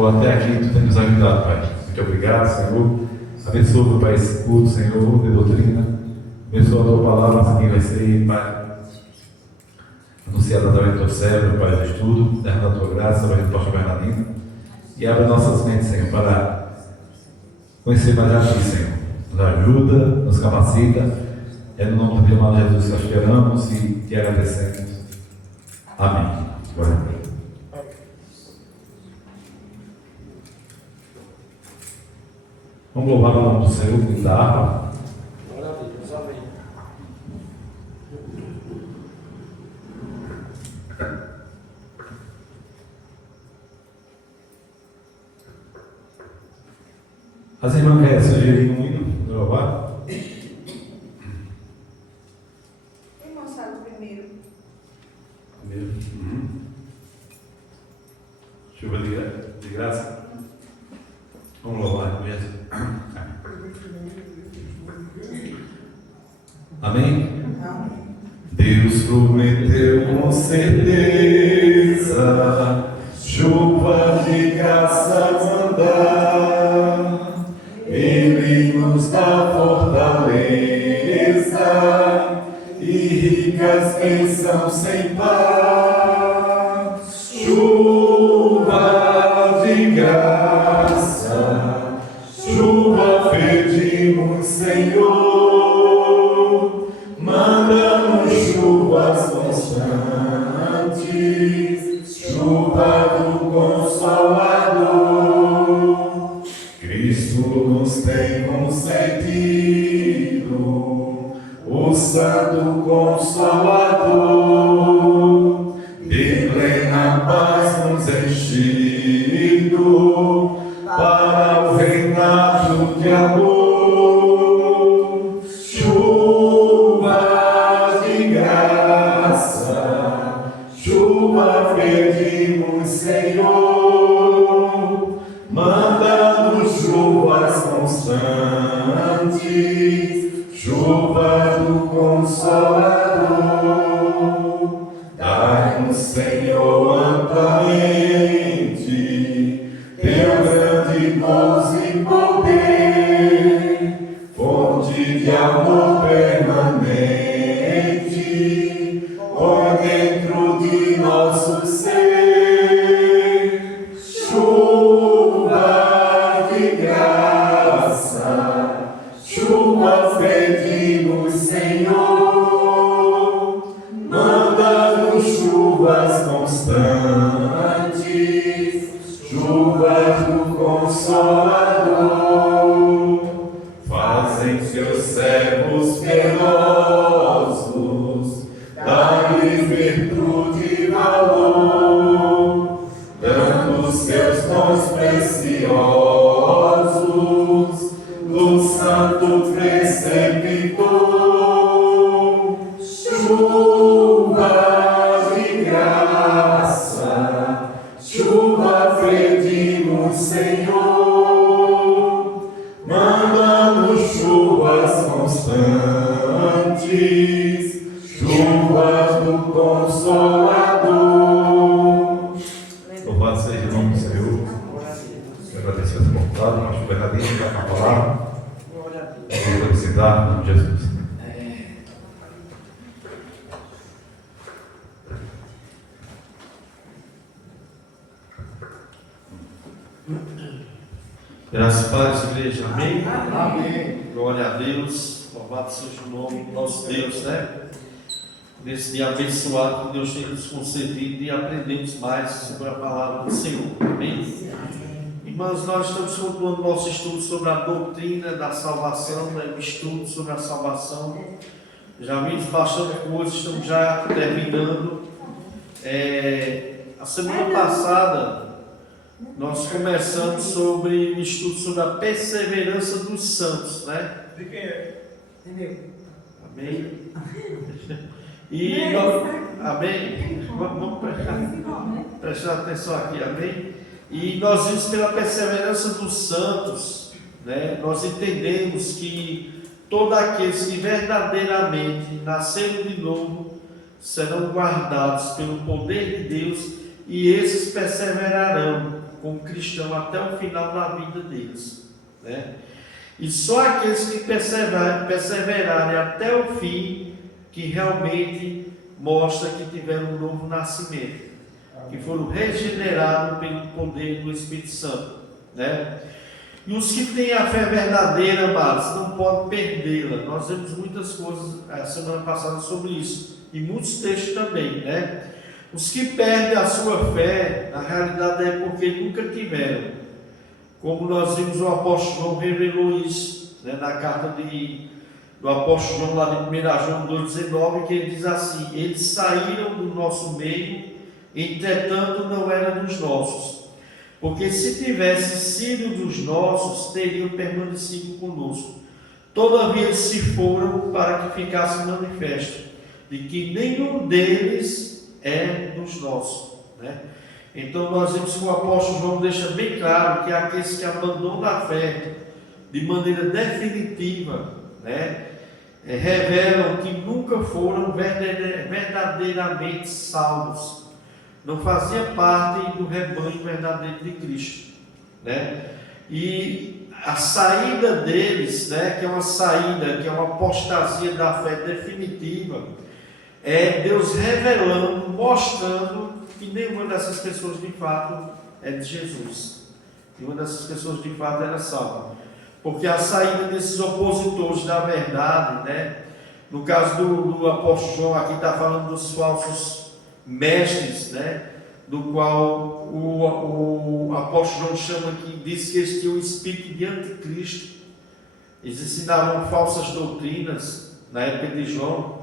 chegou até aqui, tu tem nos ajudado, Pai. Muito obrigado, Senhor. Abençoa, meu Pai, esse culto, Senhor, de doutrina. Abençoa a tua palavra, assim vai ser, Pai. Anunciada através do teu servo, Pai, do estudo, derrama a tua graça, através do pastor Bernardino. E abre nossas mentes, Senhor, para conhecer mais a ti, Senhor. Nos ajuda, nos capacita. É no nome do teu amado Jesus que nós esperamos e te agradecemos. Amém. Glória a Deus. Vamos louvar o nome do Senhor com da harpa. Glória a Deus, amém. As irmãs querem sugerir um hino do louvar? Quem mostrado primeiro? Primeiro. Chuva de graça. Vamos louvar mesmo. Amém? Deus prometeu com certeza chuva de graça mandar. Ele nos dá fortaleza e ricas bênçãos sem par. Chuva de graça, chuva pedimos, Senhor, manda-nos chuvas constantes, chuva do Consolador. Cristo nos tem concedido o Santo Consolador, de plena paz nos enchido para o reinado de amor. Chuva de graça, chuva pedimos, Senhor, manda-nos chuvas constantes, chuva do Consolador. Dai-nos, Senhor, amplamente teu grande gozo e poder, fonte de amor permanente, põe dentro de nosso ser. Chuva de graça, chuva pedimos, Senhor, manda-nos chuvas constantes, chuvas do Consolador. Fazem seus servos piedosos, dá-lhes virtude e valor, dando seus dons preciosos do Santo Preceptor. Chuva de graça, chuva pedimos, Senhor, manda-nos chuvas constantes, chuvas do Consolador. Louvado seja o nome do Senhor. Agradecer essa oportunidade, pastor Bernardino, para a palavra. Glória a Deus. Vamos felicitar em nome de Jesus. Graças a Deus, igreja. Amém? Amém. Glória a Deus. Louvado seja o nome do nosso Deus, né? Nesse dia abençoado que Deus tem nos concedido e aprendemos mais sobre a palavra do Senhor. Amém? Irmãos, nós estamos continuando nosso estudo sobre a doutrina da salvação, né? O estudo sobre a salvação. Já vimos bastante coisa, estamos já terminando. A semana passada nós começamos sobre o estudo sobre a perseverança dos santos, né? De quem é? Amém? E nós, amém? Vamos prestar atenção aqui, amém? E nós vimos pela perseverança dos santos, né? Nós entendemos que todos aqueles que verdadeiramente nasceram de novo serão guardados pelo poder de Deus, e esses perseverarão como cristão até o final da vida deles, né? E só aqueles que perseverarem até o fim, que realmente mostra que tiveram um novo nascimento, que foram regenerados pelo poder do Espírito Santo, né? E os que têm a fé verdadeira, amados, não podem perdê-la. Nós vimos muitas coisas a semana passada sobre isso, e muitos textos também, né? Os que perdem a sua fé, na realidade é porque nunca tiveram. Como nós vimos, o apóstolo João revelou isso, né, na carta do apóstolo João, lá de 1 João 2,19, que ele diz assim: eles saíram do nosso meio, entretanto não eram dos nossos, porque se tivessem sido dos nossos, teriam permanecido conosco. Todavia se foram para que ficasse manifesto de que nenhum deles é dos nossos, né? Então nós vemos que o apóstolo João deixa bem claro que aqueles que abandonam a fé de maneira definitiva, né, revelam que nunca foram verdadeiramente salvos, não fazia parte do rebanho verdadeiro de Cristo, né? E a saída deles, né, que é uma saída, que é uma apostasia da fé definitiva, é Deus revelando, mostrando que nenhuma dessas pessoas de fato é de Jesus. Nenhuma dessas pessoas de fato era salva. Porque a saída desses opositores da verdade, né? No caso do apóstolo João, aqui está falando dos falsos mestres, né? Do qual o apóstolo João chama, que diz que eles tinham o espírito de anticristo. Eles ensinavam falsas doutrinas na época de João,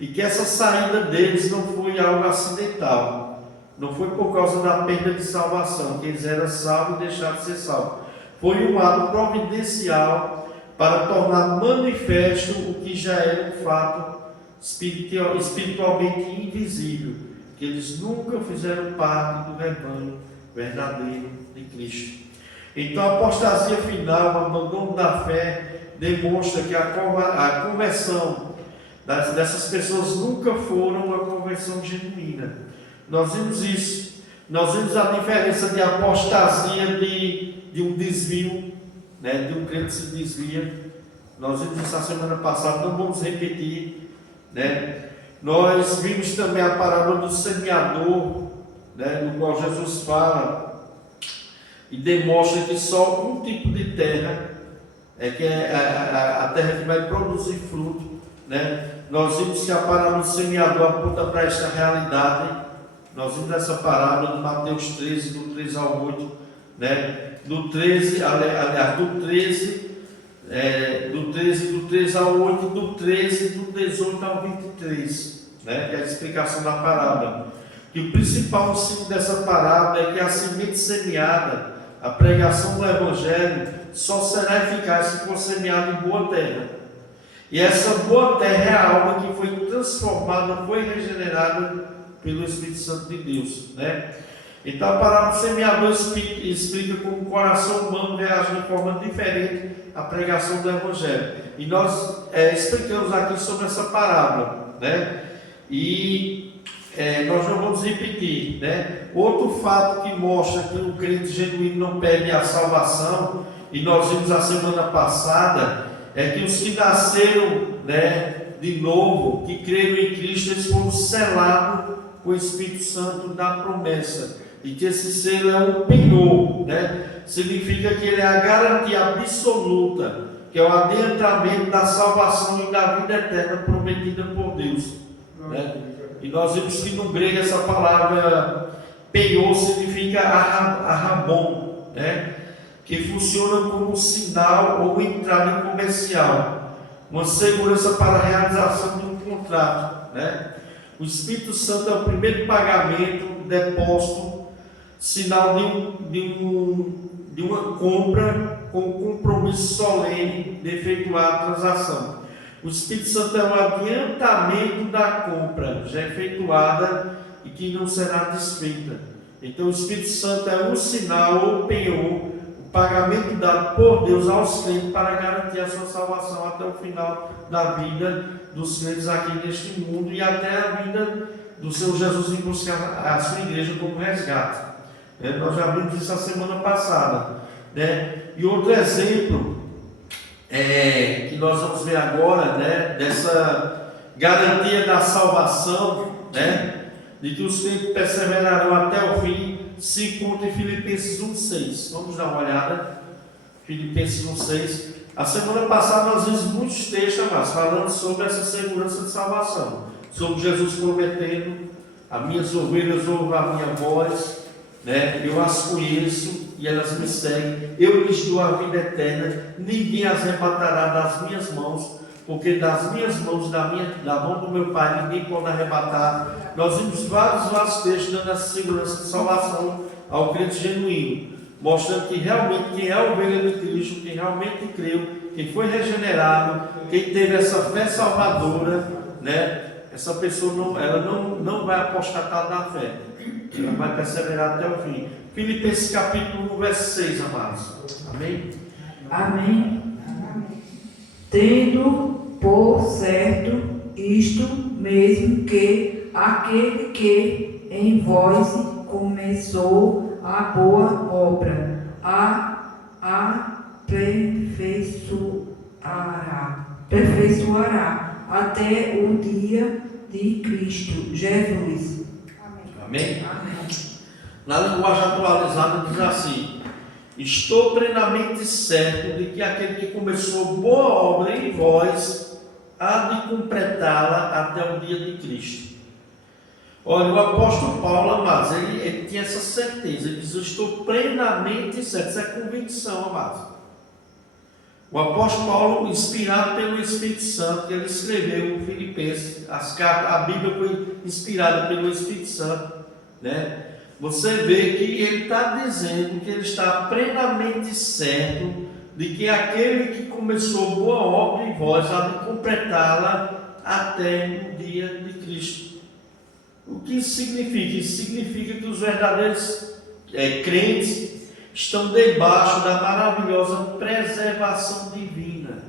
e que essa saída deles não foi algo acidental, não foi por causa da perda de salvação, que eles eram salvos e deixaram de ser salvos. Foi um ato providencial para tornar manifesto o que já era um fato espiritualmente invisível, que eles nunca fizeram parte do rebanho verdadeiro de Cristo. Então a apostasia final, o abandono da fé, demonstra que a conversão dessas pessoas nunca foram uma conversão genuína. Nós vimos isso. Nós vimos a diferença de apostasia de um desvio, né, de um crente que se desvia. Nós vimos isso a semana passada, não vamos repetir, né? Nós vimos também a parábola do semeador, né, no qual Jesus fala e demonstra que só um tipo de terra que é a terra que vai produzir fruto, né? Nós vimos que a parábola do semeador aponta para esta realidade. Nós vimos essa parábola de Mateus 13, do 3 ao 8, né? Do 13 ao 8, do 13, do 18 ao 23, né? Que é a explicação da parábola. E o principal ensino dessa parábola é que a semente semeada, a pregação do Evangelho, só será eficaz se for semeada em boa terra. E essa boa terra é a alma que foi transformada, foi regenerada pelo Espírito Santo de Deus, né? Então a parábola do semeador explica como o coração humano reage de forma diferente à pregação do Evangelho. E nós explicamos aqui sobre essa parábola, né? E nós não vamos repetir, né? Outro fato que mostra que o crente genuíno não perde a salvação, e nós vimos a semana passada, é que os que nasceram, né, de novo, que creram em Cristo, eles foram selados com o Espírito Santo da promessa, e que esse selo é um penhor, né? Significa que ele é a garantia absoluta, que é o adiantamento da salvação e da vida eterna prometida por Deus, né? E nós vimos que no grego essa palavra penhor significa arramon, né? Que funciona como um sinal ou entrada comercial, uma segurança para a realização de um contrato, né? O Espírito Santo é o primeiro pagamento, depósito, sinal de uma compra com compromisso solene de efetuar a transação. O Espírito Santo é o adiantamento da compra já efetuada e que não será desfeita. Então o Espírito Santo é um sinal ou penhor, pagamento dado por Deus aos crentes para garantir a sua salvação até o final da vida dos crentes aqui neste mundo e até a vida do Senhor Jesus em buscar a sua igreja como resgate. Nós já vimos isso a semana passada, né? E outro exemplo que nós vamos ver agora, né, dessa garantia da salvação, né, de que os crentes perseverarão até o fim, se encontra em Filipenses 1,6. Vamos dar uma olhada. Filipenses 1,6. A semana passada nós vimos muitos textos, mas falando sobre essa segurança de salvação, sobre Jesus prometendo: as minhas ovelhas ouvem a minha voz, né? Eu as conheço e elas me seguem, eu lhes dou a vida eterna, ninguém as arrebatará das minhas mãos, porque das minhas mãos, da mão do meu Pai, ninguém pode arrebatar. Nós vimos vários textos dando essa segurança de salvação ao crente genuíno, mostrando que realmente quem é a ovelha de Cristo, quem realmente creu, quem foi regenerado, quem teve essa fé salvadora, né? Essa pessoa ela não vai apostatar da fé, ela vai perseverar até o fim. Filipenses capítulo 1, verso 6, amados. Amém? Amém. Tendo por certo isto mesmo, que aquele que em vós começou a boa obra, a aperfeiçoará até o dia de Cristo Jesus. Amém? Na linguagem atualizada diz assim: estou plenamente certo de que aquele que começou boa obra em vós há de completá-la até o dia de Cristo. Olha, o apóstolo Paulo, amados, ele tinha essa certeza. Ele diz: eu estou plenamente certo. Isso é convicção, amados. O apóstolo Paulo, inspirado pelo Espírito Santo, ele escreveu em Filipenses, a Bíblia foi inspirada pelo Espírito Santo, né? Você vê que ele está dizendo que ele está plenamente certo de que aquele que começou boa obra em vós há de completá-la até o dia de Cristo. O que isso significa? Isso significa que os verdadeiros crentes estão debaixo da maravilhosa preservação divina.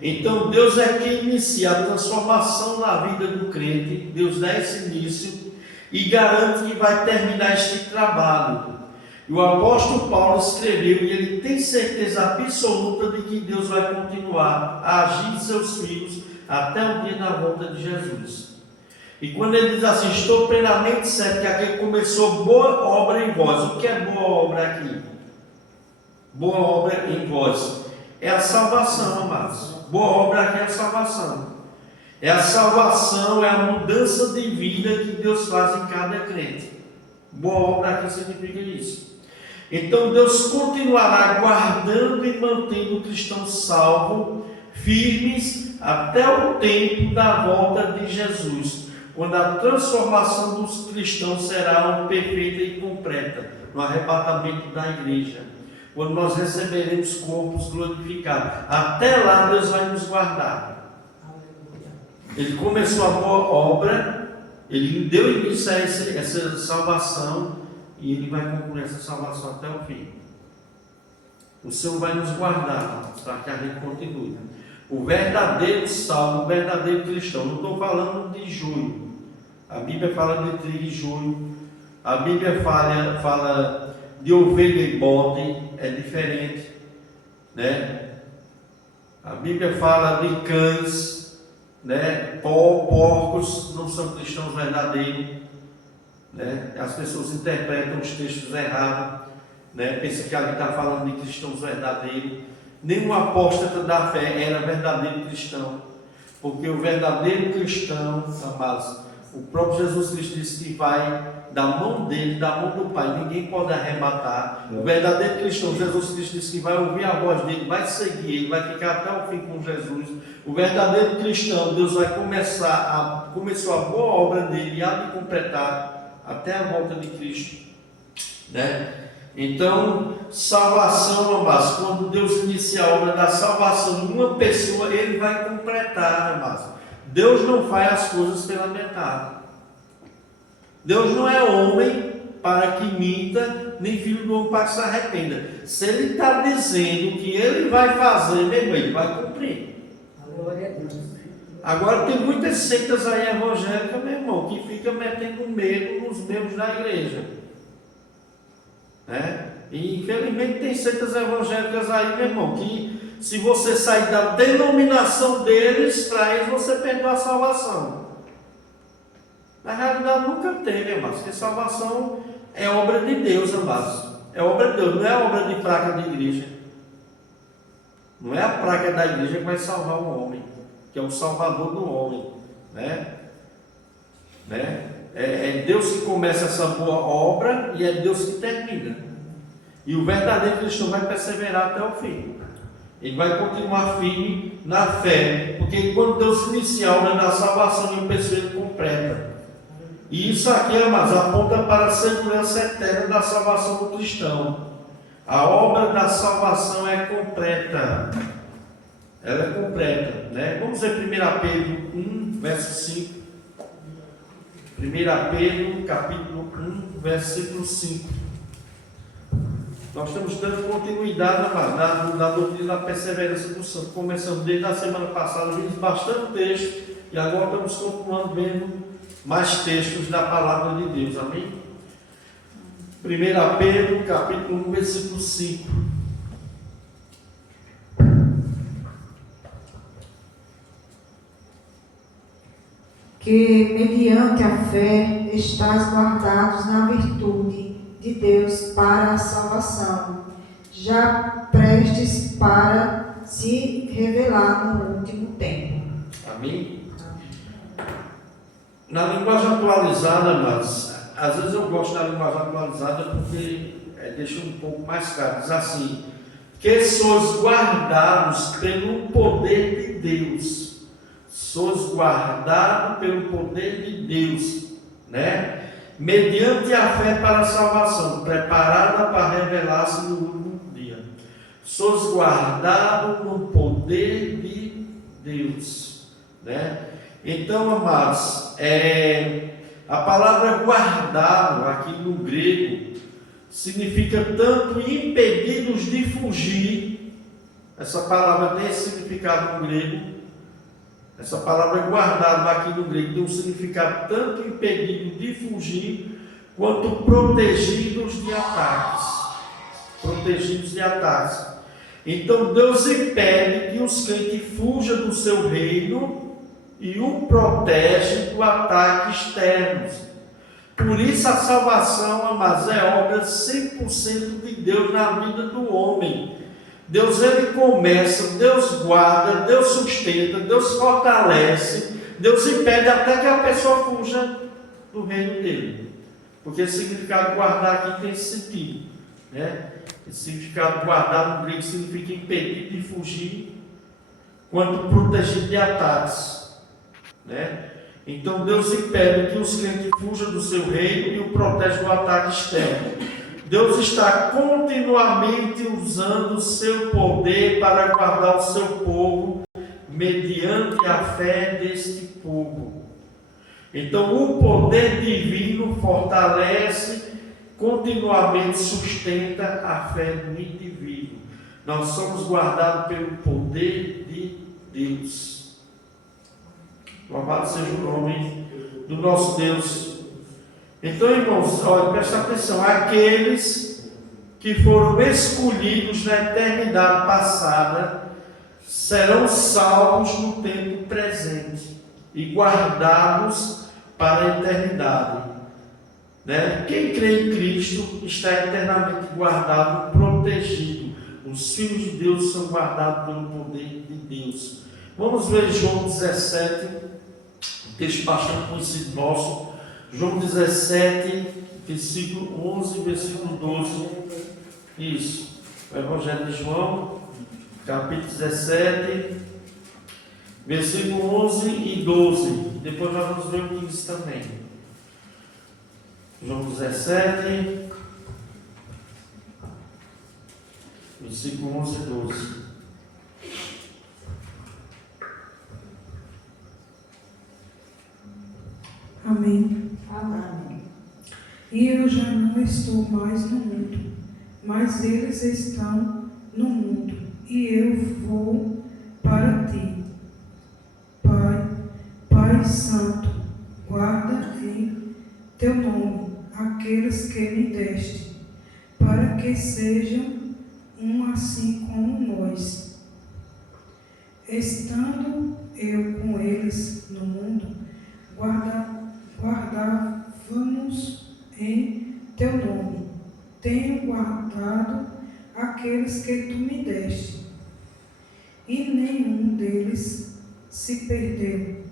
Então Deus é quem inicia a transformação na vida do crente. Deus dá esse início e garante que vai terminar este trabalho. E o apóstolo Paulo escreveu, e ele tem certeza absoluta de que Deus vai continuar a agir em seus filhos até o dia da volta de Jesus. E quando ele diz assim: estou plenamente certo que aquele começou boa obra em vós. O que é boa obra aqui? Boa obra em vós é a salvação, amados. Boa obra aqui é a salvação. É a salvação, é a mudança de vida que Deus faz em cada crente. Boa obra aqui significa isso. Então Deus continuará guardando e mantendo o cristão salvo, firmes até o tempo da volta de Jesus, quando a transformação dos cristãos será perfeita e completa, no arrebatamento da igreja, quando nós receberemos corpos glorificados. Até lá Deus vai nos guardar. Ele começou a boa obra, ele deu início a essa salvação, e ele vai concluir essa salvação até o fim. O Senhor vai nos guardar para que a gente continue. O verdadeiro salvo, o verdadeiro cristão, não estou falando de joio. A Bíblia fala de trigo e joio. A Bíblia fala de ovelha e bode, é diferente, né? A Bíblia fala de cães, né? Porcos, não são cristãos verdadeiros, né? As pessoas interpretam os textos errados, né? Pensam que ali está falando de cristãos verdadeiros. Nenhum apóstata da fé era verdadeiro cristão, porque o verdadeiro cristão, amados, o próprio Jesus Cristo disse que vai da mão dele, da mão do Pai, ninguém pode arrebatar. O verdadeiro cristão, Jesus Cristo disse que vai ouvir a voz dele, vai seguir ele, vai ficar até o fim com Jesus. O verdadeiro cristão, Deus vai começou a boa obra dele e há de completar até a volta de Cristo, né? Então, salvação, amados, quando Deus inicia a obra da salvação de uma pessoa, ele vai completar, amados. Deus não faz as coisas pela metade. Deus não é homem para que minta, nem filho do homem para que se arrependa. Se ele está dizendo que ele vai fazer, mesmo, ele vai cumprir. Agora tem muitas seitas aí evangélicas, meu irmão, que fica metendo medo nos membros da igreja. né? E infelizmente tem seitas evangélicas aí, meu irmão, que se você sair da denominação deles, para eles você perdeu a salvação. Na realidade nunca teve, amados, porque salvação é obra de Deus, amados. É obra de Deus, não é obra de placa de igreja. Não é a placa da igreja que vai salvar o homem, que é o salvador do homem, né? É Deus que começa essa boa obra e é Deus que termina. E o verdadeiro cristão vai perseverar até o fim. Ele vai continuar firme na fé, porque quando Deus inicia a obra da salvação de uma pessoa, ele completa. E isso aqui, amados, aponta para a segurança eterna da salvação do cristão. A obra da salvação é completa. Ela é completa, né? Vamos ver 1 Pedro 1, verso 5. 1 Pedro, capítulo 1, versículo 5. Nós estamos dando continuidade na doutrina da perseverança do santo. Começamos desde a semana passada, vimos bastante texto e agora estamos continuando vendo mais textos da palavra de Deus. Amém? 1 Pedro, capítulo 1, versículo 5. Que mediante a fé estáis guardados na virtude de Deus para a salvação, já prestes para se revelar no último tempo. Amém? Na linguagem atualizada, mas às vezes eu gosto da linguagem atualizada porque deixa um pouco mais claro. Diz assim: que sois guardados pelo poder de Deus. Sois guardados pelo poder de Deus, né? Mediante a fé para a salvação, preparada para revelar-se no último dia. Sois guardados no poder de Deus, né? Então, amados, a palavra guardado aqui no grego significa tanto impedidos de fugir. Essa palavra tem esse significado no grego. Essa palavra guardado aqui no grego tem um significado tanto impedido de fugir, quanto protegidos de ataques. Protegidos de ataques. Então Deus impede que os crentes fujam do seu reino e o protege do ataque externo. Por isso a salvação, amados, é obra 100% de Deus na vida do homem. Deus, ele começa, Deus guarda, Deus sustenta, Deus fortalece, Deus impede até que a pessoa fuja do reino dele. Porque esse significado de guardar aqui tem esse sentido, né? Esse significado de guardar no grego significa impedir de fugir, quanto proteger de ataques, né? Então Deus impede que os crentes fujam do seu reino e o protege do ataque externo. Deus está continuamente usando o seu poder para guardar o seu povo, mediante a fé deste povo. Então, o poder divino fortalece, continuamente sustenta a fé do indivíduo. Nós somos guardados pelo poder de Deus. Louvado seja o nome do nosso Deus. Então, irmãos, olha, presta atenção, aqueles que foram escolhidos na eternidade passada serão salvos no tempo presente e guardados para a eternidade, né? Quem crê em Cristo está eternamente guardado, protegido. Os filhos de Deus são guardados pelo poder de Deus. Vamos ver João 17, um texto bastante conhecido nosso. João 17, versículo 11, versículo 12. Isso. O Evangelho de João, capítulo 17, versículo 11 e 12. Depois nós vamos ver o 15 também. João 17, versículo 11 e 12. Amém. Amém. E eu já não estou mais no mundo, mas eles estão no mundo, e eu vou para ti. Pai Santo, guarda em teu nome aqueles que me deste, para para que sejam um assim como nós. Estando eu com eles no mundo, guardávamos em teu nome. Tenho guardado aqueles que tu me deste, e nenhum deles se perdeu,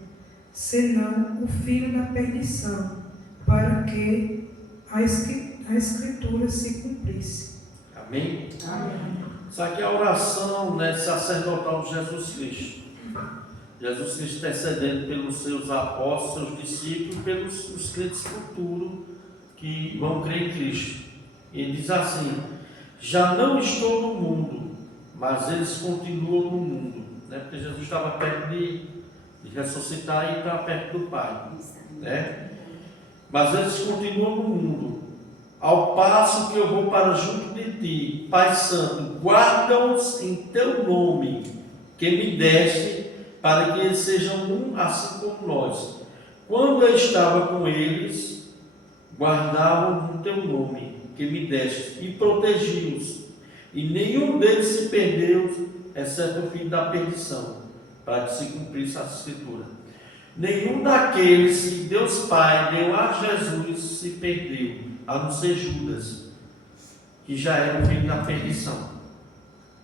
senão o filho da perdição, para que a Escritura se cumprisse. Amém? Amém. Isso aqui é a oração, né, sacerdotal de Jesus Cristo. Jesus Cristo intercedendo pelos seus apóstolos, seus discípulos, pelos os crentes futuros que vão crer em Cristo. E ele diz assim: já não estou no mundo, mas eles continuam no mundo, né? Porque Jesus estava perto de ressuscitar e estar perto do Pai, né? Mas eles continuam no mundo, ao passo que eu vou para junto de ti. Pai Santo, guarda-os em teu nome, que me deste, para que eles sejam um assim como nós. Quando eu estava com eles, guardavam o teu nome, que me deste, e protegi-os. E nenhum deles se perdeu, exceto o filho da perdição, para que se cumprisse a Escritura. Nenhum daqueles que Deus Pai deu a Jesus se perdeu, a não ser Judas, que já era o filho da perdição.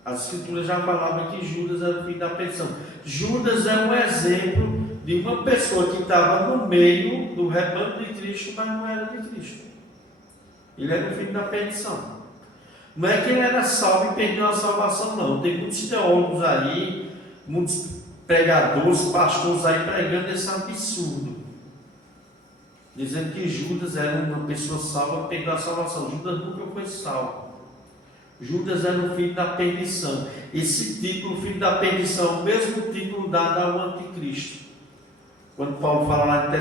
As Escrituras já falavam que Judas era o filho da perdição. Judas é um exemplo de uma pessoa que estava no meio do rebanho de Cristo, mas não era de Cristo. Ele era o filho da perdição. Não é que ele era salvo e perdeu a salvação, não. Tem muitos teólogos aí, muitos pregadores, pastores aí pregando esse absurdo, dizendo que Judas era uma pessoa salva e perdeu a salvação. Judas nunca foi salvo. Judas era o filho da perdição. Esse título, filho da perdição, é o mesmo título dado ao anticristo. Quando Paulo fala lá em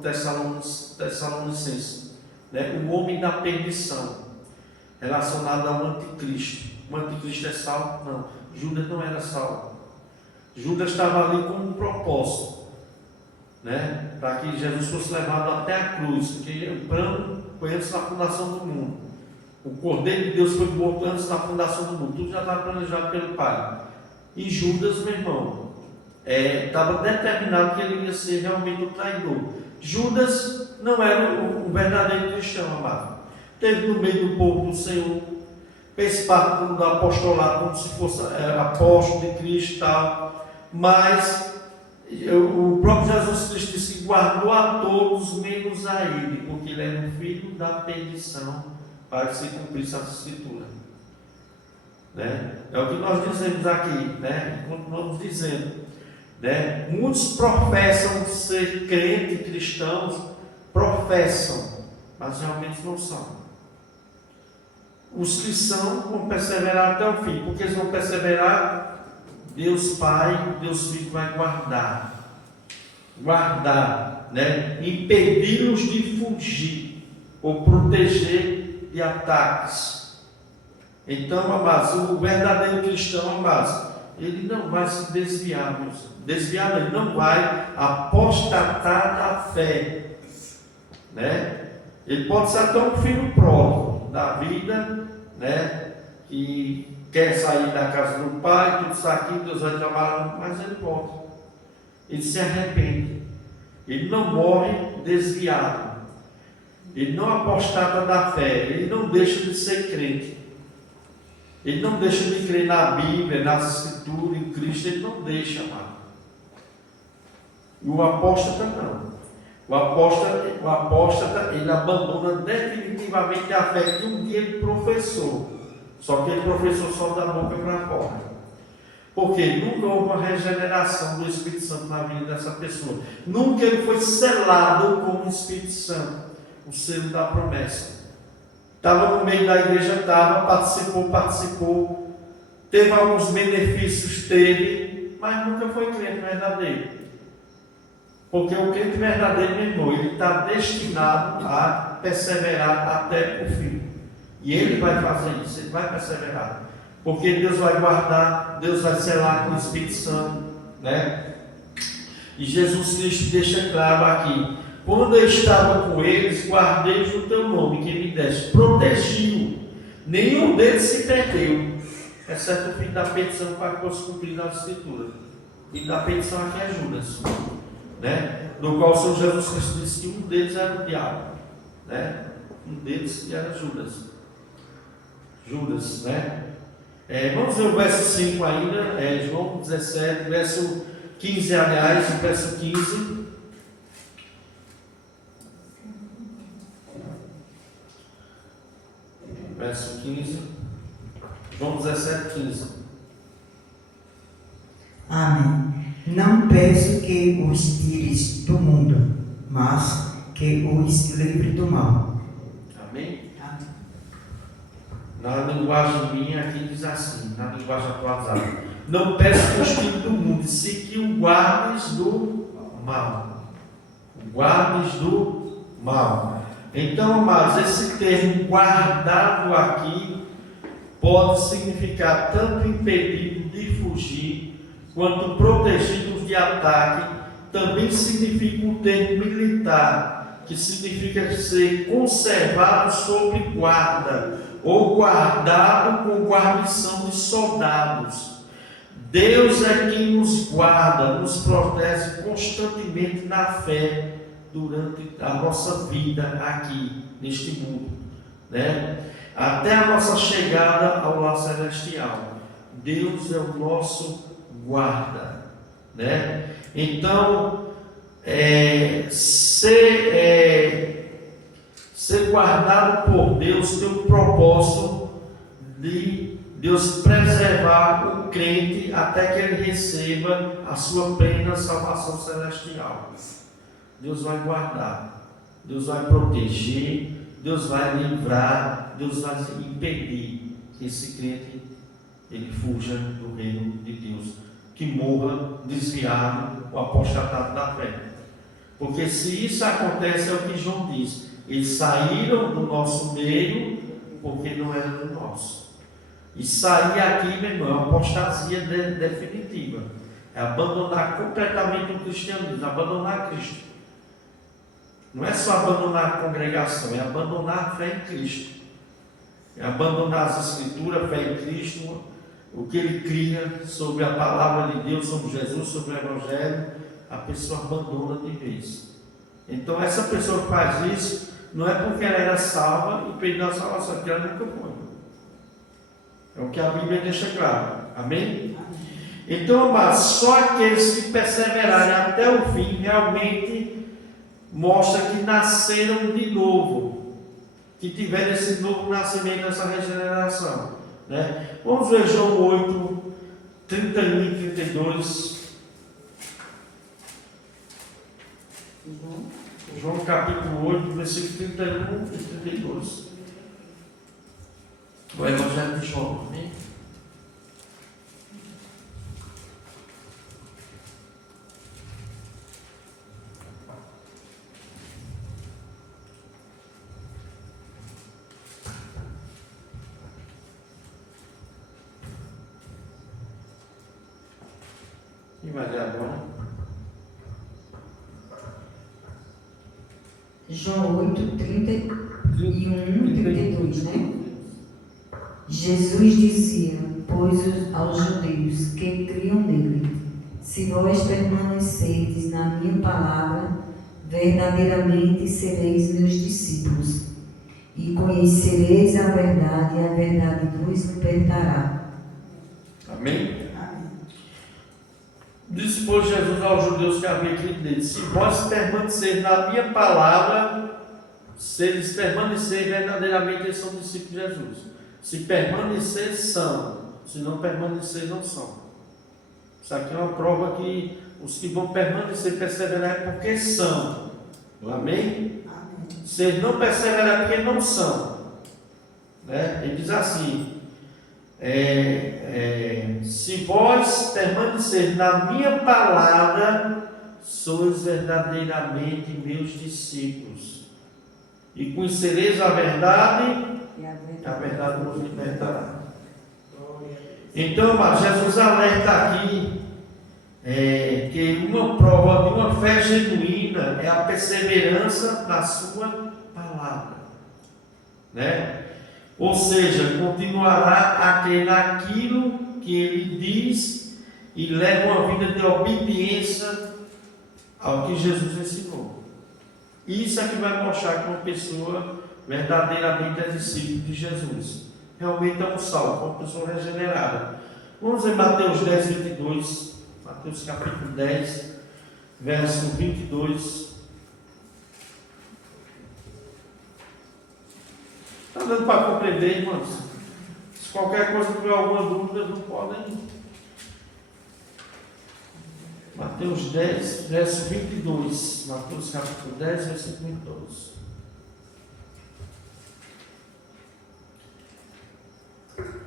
Tessalonicenses, né? O homem da perdição, relacionado ao anticristo. O anticristo é salvo? Não. Judas não era salvo. Judas estava ali com um propósito, né? Para que Jesus fosse levado até a cruz, porque o plano foi antes da fundação do mundo. O Cordeiro de Deus foi morto antes da fundação do mundo. Tudo já estava planejado pelo Pai. E Judas, meu irmão, estava determinado que ele ia ser realmente o traidor. Judas não era um verdadeiro cristão, amado. Esteve no meio do povo do Senhor, fez parte do apostolado, como se fosse apóstolo de Cristo e tal. Mas o próprio Jesus Cristo disse que guardou a todos menos a ele, porque ele era o filho da perdição, para que se cumprisse a Escritura, né? É o que nós dizemos aqui, né? Continuamos dizendo, né? Muitos professam ser crentes cristãos, professam, mas realmente não são. Os que são vão perseverar até o fim, porque eles vão perseverar, Deus Pai, Deus Filho vai guardar, né? Impedi-los de fugir ou proteger de ataques. Então, amados, o verdadeiro cristão, amados, ele não vai se desviar, ele não vai apostatar da fé, né? Ele pode ser até um filho pródigo da vida, né? Que quer sair da casa do pai, tudo isso aqui, Deus vai trabalhar, mas ele volta, ele se arrepende, ele não morre desviado. Ele não apostata da fé, ele não deixa de ser crente, ele não deixa de crer na Bíblia, na Escritura, em Cristo, ele não deixa, amado. E o apóstata não. O apóstata, ele abandona definitivamente a fé que um dia ele professou, só que ele professou só da boca para fora. Porque nunca houve uma regeneração do Espírito Santo na vida dessa pessoa, nunca ele foi selado com o Espírito Santo, o selo da promessa. Estava no meio da igreja, participou, teve alguns benefícios, mas nunca foi crente verdadeiro. Porque o crente verdadeiro, meu irmão, ele está destinado a perseverar até o fim. E ele vai fazer isso, ele vai perseverar. Porque Deus vai guardar, Deus vai selar com o Espírito Santo, né? E Jesus Cristo deixa claro aqui: quando eu estava com eles, guardei o teu nome que me deste, protegiu. Nenhum deles se perdeu, exceto o filho da petição para que fosse cumprida a escritura. O filho da petição aqui é Judas, né? No qual o Senhor Jesus Cristo disse que um deles era o diabo, né? Um deles era Judas. Judas, né? Vamos ver o verso 5 ainda, João 17, verso 15, aliás, o verso 15. Verso 15. João 17, 15. Amém. Não peço que os tires do mundo, mas que os livre do mal. Amém? Amém. Na linguagem minha aqui diz assim, na linguagem atualizada: não peço que os tires do mundo, sim que o guardes do mal. Guardes do mal. Então, amados, esse termo guardado aqui pode significar tanto impedido de fugir, quanto protegidos de ataque. Também significa um termo militar, que significa ser conservado sob guarda, ou guardado com guarnição de soldados. Deus é quem nos guarda, nos protege constantemente na fé durante a nossa vida aqui, neste mundo, né? Até a nossa chegada ao lar celestial. Deus é o nosso guarda, né? Então, ser guardado por Deus tem o propósito de Deus preservar o crente até que ele receba a sua plena salvação celestial. Deus vai guardar, Deus vai proteger, Deus vai livrar, Deus vai impedir que esse crente ele fuja do reino de Deus, que morra desviado ou apostatado da fé. Porque se isso acontece, é o que João diz: eles saíram do nosso meio porque não era do nosso. E sair aqui, meu irmão, é uma apostasia definitiva. É abandonar completamente o cristianismo, abandonar Cristo. Não é só abandonar a congregação, é abandonar a fé em Cristo. É abandonar as Escrituras, a fé em Cristo, o que ele cria sobre a palavra de Deus, sobre Jesus, sobre o Evangelho. A pessoa abandona de vez. Então essa pessoa que faz isso, não é porque ela era salva e perdeu a salvação, porque ela nunca foi. É o que a Bíblia deixa claro. Amém? Então, mas só aqueles que perseverarem até o fim realmente mostra que nasceram de novo, que tiveram esse novo nascimento, essa regeneração, né? Vamos ver João 8, 31 e 32. João capítulo 8, versículo 31 e 32. O Evangelho de João, amém? Quem vai ler agora? João 8, 31 e 32, né? Jesus dizia, pois, aos judeus que criam nele: se vós permanecerdes na minha palavra, verdadeiramente sereis meus discípulos, e conhecereis a verdade, e a verdade vos libertará. Amém? Disse, pois, Jesus aos judeus que haviam crido nele: se vós permanecerdes na minha palavra, se eles permanecerem verdadeiramente, eles são discípulos de Jesus. Se permanecer, são. Se não permanecer, não são. Isso aqui é uma prova que os que vão permanecer, perseverar é porque são. Amém? Se eles não perseverar é porque não são. Né? Ele diz assim: se vós permanecer na minha palavra, sois verdadeiramente meus discípulos, e conhecereis a verdade, a verdade nos libertará. Então, mas Jesus alerta aqui que uma prova de uma fé genuína é a perseverança na sua palavra, né? Ou seja, continuará a crer naquilo que ele diz e leva uma vida de obediência ao que Jesus ensinou. Isso é que vai mostrar que uma pessoa verdadeiramente é discípulo de Jesus. Realmente é um salvo, uma pessoa regenerada. Vamos ver Mateus 10, 22. Mateus capítulo 10, verso 22. Está dando para compreender, irmãos? Se qualquer coisa tiver alguma dúvida, não podem. Mateus 10, verso 22. Mateus capítulo 10, verso 22.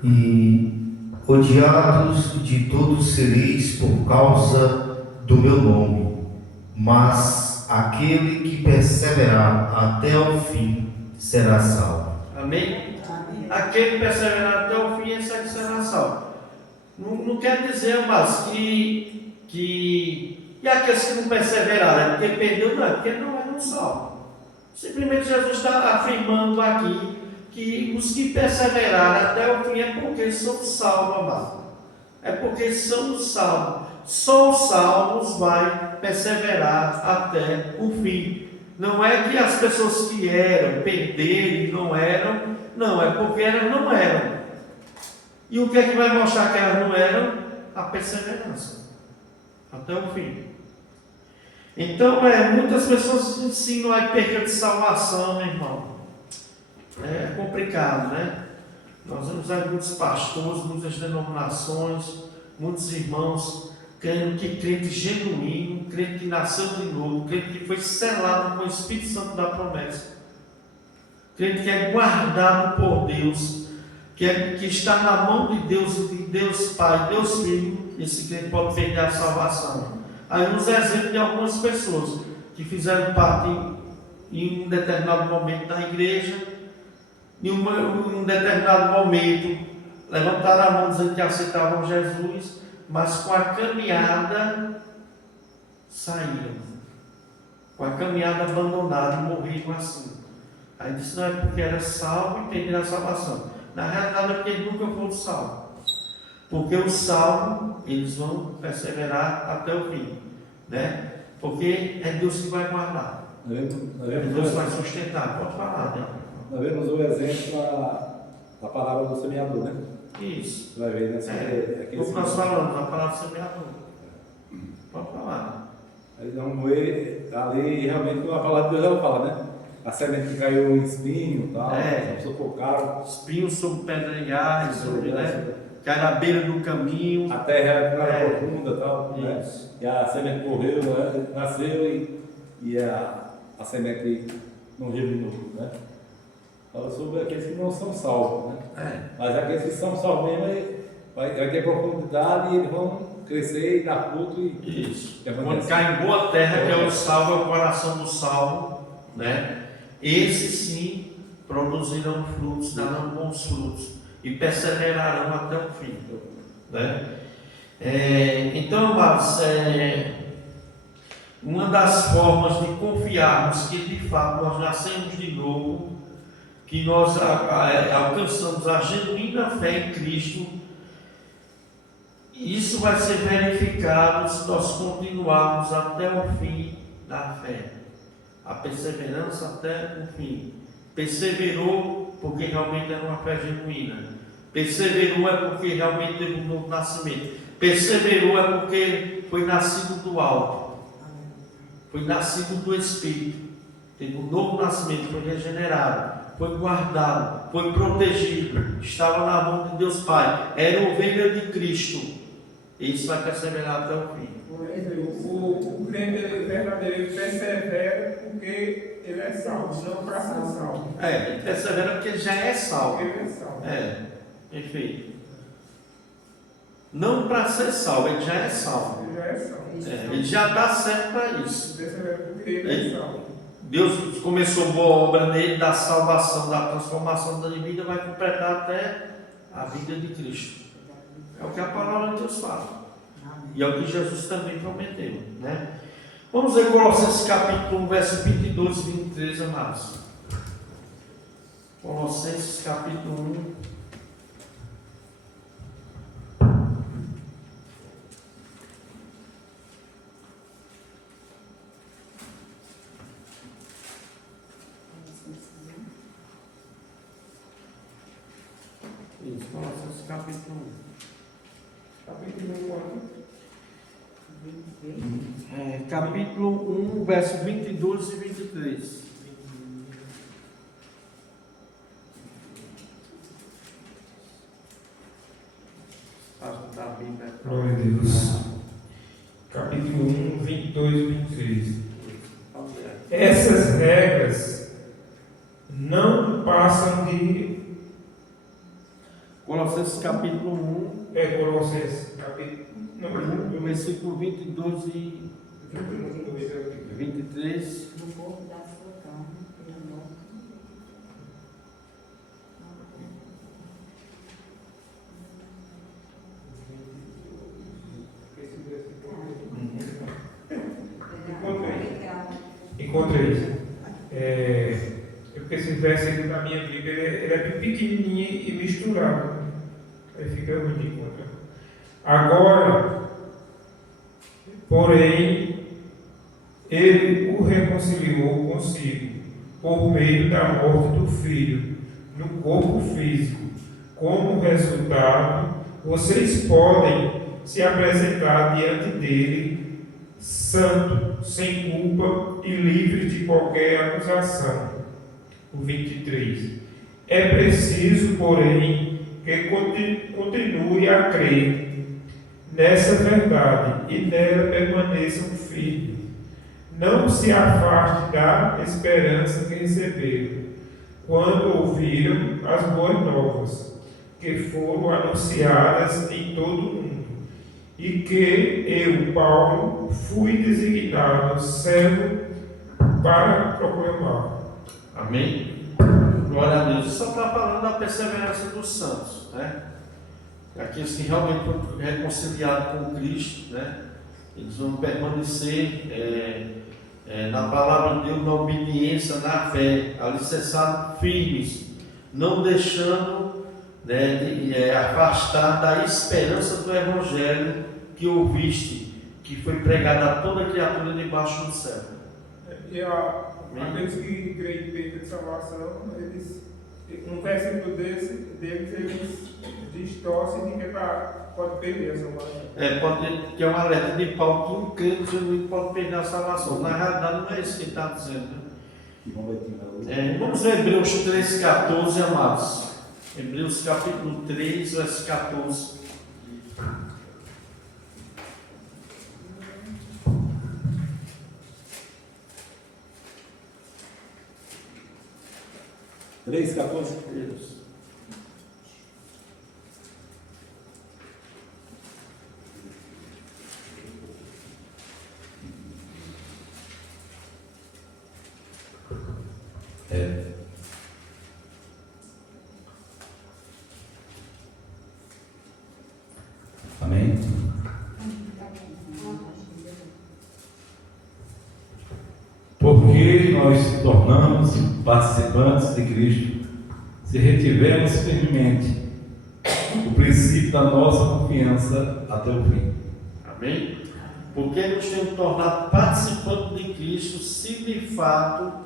E odiados de todos sereis por causa do meu nome, mas aquele que perseverar até o fim será salvo. Amém? Aquele que perseverar até o fim, esse é que será salvo. Não quer dizer, mas e aqueles que não perseveraram, é porque perdeu, não, é porque não eram salvos. Simplesmente Jesus está afirmando aqui que os que perseveraram até o fim é porque são salvos, amado. É porque são salvos. Só os salvos vai perseverar até o fim. Não é que as pessoas que eram, perderam e não eram, não, é porque elas não eram. E o que é que vai mostrar que elas não eram? A perseverança até o fim. Então, muitas pessoas ensinam a perca de salvação, meu irmão. É complicado, né? Nós vemos aí muitos pastores, muitas denominações, muitos irmãos crendo que crente genuíno, crente que nasceu de novo, crente que foi selado com o Espírito Santo da promessa, crente que é guardado por Deus, que está na mão de Deus, de Deus Pai, Deus Filho. Esse crente pode perder a salvação. Aí uns exemplos de algumas pessoas que fizeram parte em um determinado momento da igreja, em um determinado momento levantaram a mão dizendo que aceitavam Jesus, mas com a caminhada saíram, com a caminhada abandonaram e morreram assim. Aí disse, não é porque era salvo e perderam a salvação. Na realidade é porque eles nunca foram salvos. Porque os salvos, eles vão perseverar até o fim, né? Porque é Deus que vai guardar, Deus vai sustentar. Pode falar, né? Nós vemos o exemplo da palavra do semeador, né? Isso. Você vai ver nessa Como nós falamos, a palavra semeador. Pode falar. Aí não vê ali realmente a palavra de Deus ela fala, né? A semente que caiu em espinho e tal, sufocaram. Espinhos sobre pedregais, né? Cai na beira do caminho. A terra era profunda e tal, né? Isso. E a semente correu, né? Nasceu e a semente não germinou, né? Fala sobre aqueles que não são salvos, né? Mas aqueles que são salvos mesmo, vai ter profundidade e eles vão crescer e dar fruto. Isso. Quando cai em boa terra, que é o salvo, é o coração do salvo, né? Esses sim produzirão frutos, darão bons frutos e perseverarão até o fim, né? Então, amados, uma das formas de confiarmos que de fato nós nascemos de novo, que nós alcançamos a genuína fé em Cristo, isso vai ser verificado se nós continuarmos até o fim da fé, a perseverança até o fim. Perseverou porque realmente era uma fé genuína, perseverou é porque realmente teve um novo nascimento, perseverou é porque foi nascido do alto, foi nascido do Espírito, teve um novo nascimento, foi regenerado, foi guardado, foi protegido, estava na mão de Deus Pai, era ovelha de Cristo. Isso vai perseverar até o fim. O crente verdadeiro ele persevera porque ele é salvo, não para ser salvo. Ele persevera porque ele já é salvo. Ele é salvo. Perfeito. Não para ser salvo, ele já é salvo. Ele já é salvo. Ele já está certo para isso. Ele persevera porque ele é salvo. Deus começou boa obra nele, da salvação, da transformação da vida, vai completar até a vida de Cristo. É o que a palavra de Deus fala. E é o que Jesus também prometeu, né? Vamos ver Colossenses capítulo 1, verso 22 e 23, amados. Colossenses capítulo 1. Isso, Colossenses capítulo 1. Capítulo 1. Capítulo 1, verso 22 e 23. Está bem, né? Glória a Deus. Capítulo 1, 22 e 23. Essas regras não passam de. Colossenses capítulo 1, Colossenses, capítulo. Não, versículo 22 e 21, 23. No corpo da sua carne, pela morte. Encontrei isso. Porque esse verso aqui na minha Bíblia ele é bem pequenininho e misturado. Aí fica ruim de encontrar. Agora, porém, ele o reconciliou consigo, por meio da morte do Filho, no corpo físico. Como resultado, vocês podem se apresentar diante dele santo, sem culpa e livre de qualquer acusação. O 23. É preciso, porém, que continue a crer nessa verdade e nela permaneçam firmes. Não se afaste da esperança que receberam quando ouviram as boas novas, que foram anunciadas em todo o mundo, e que eu, Paulo, fui designado servo para proclamar. Amém? Glória a Deus. Isso só está falando da perseverança dos santos, né? Aqueles que realmente foram reconciliados com Cristo, né? Eles vão permanecer na palavra de Deus, na obediência, na fé, alicerçados firmes, não deixando, né, de afastar da esperança do Evangelho que ouviste, que foi pregado a toda criatura debaixo do céu. E aqueles que creem em perda de salvação, eles, um versículo deles, eles distorcem e que pode perder a salvação. Pode, que é um alerta de Paulo que um crente genuíno pode perder a salvação. Na realidade, não é isso que ele está dizendo. Vamos ver Hebreus 3,14, amados. Hebreus capítulo 3, verso 14. Três, 14. Deus. Amém? Porque nós se tornamos participantes de Cristo, se retivermos firmemente o princípio da nossa confiança até o fim. Amém? Porque nos temos tornado participantes de Cristo, se de fato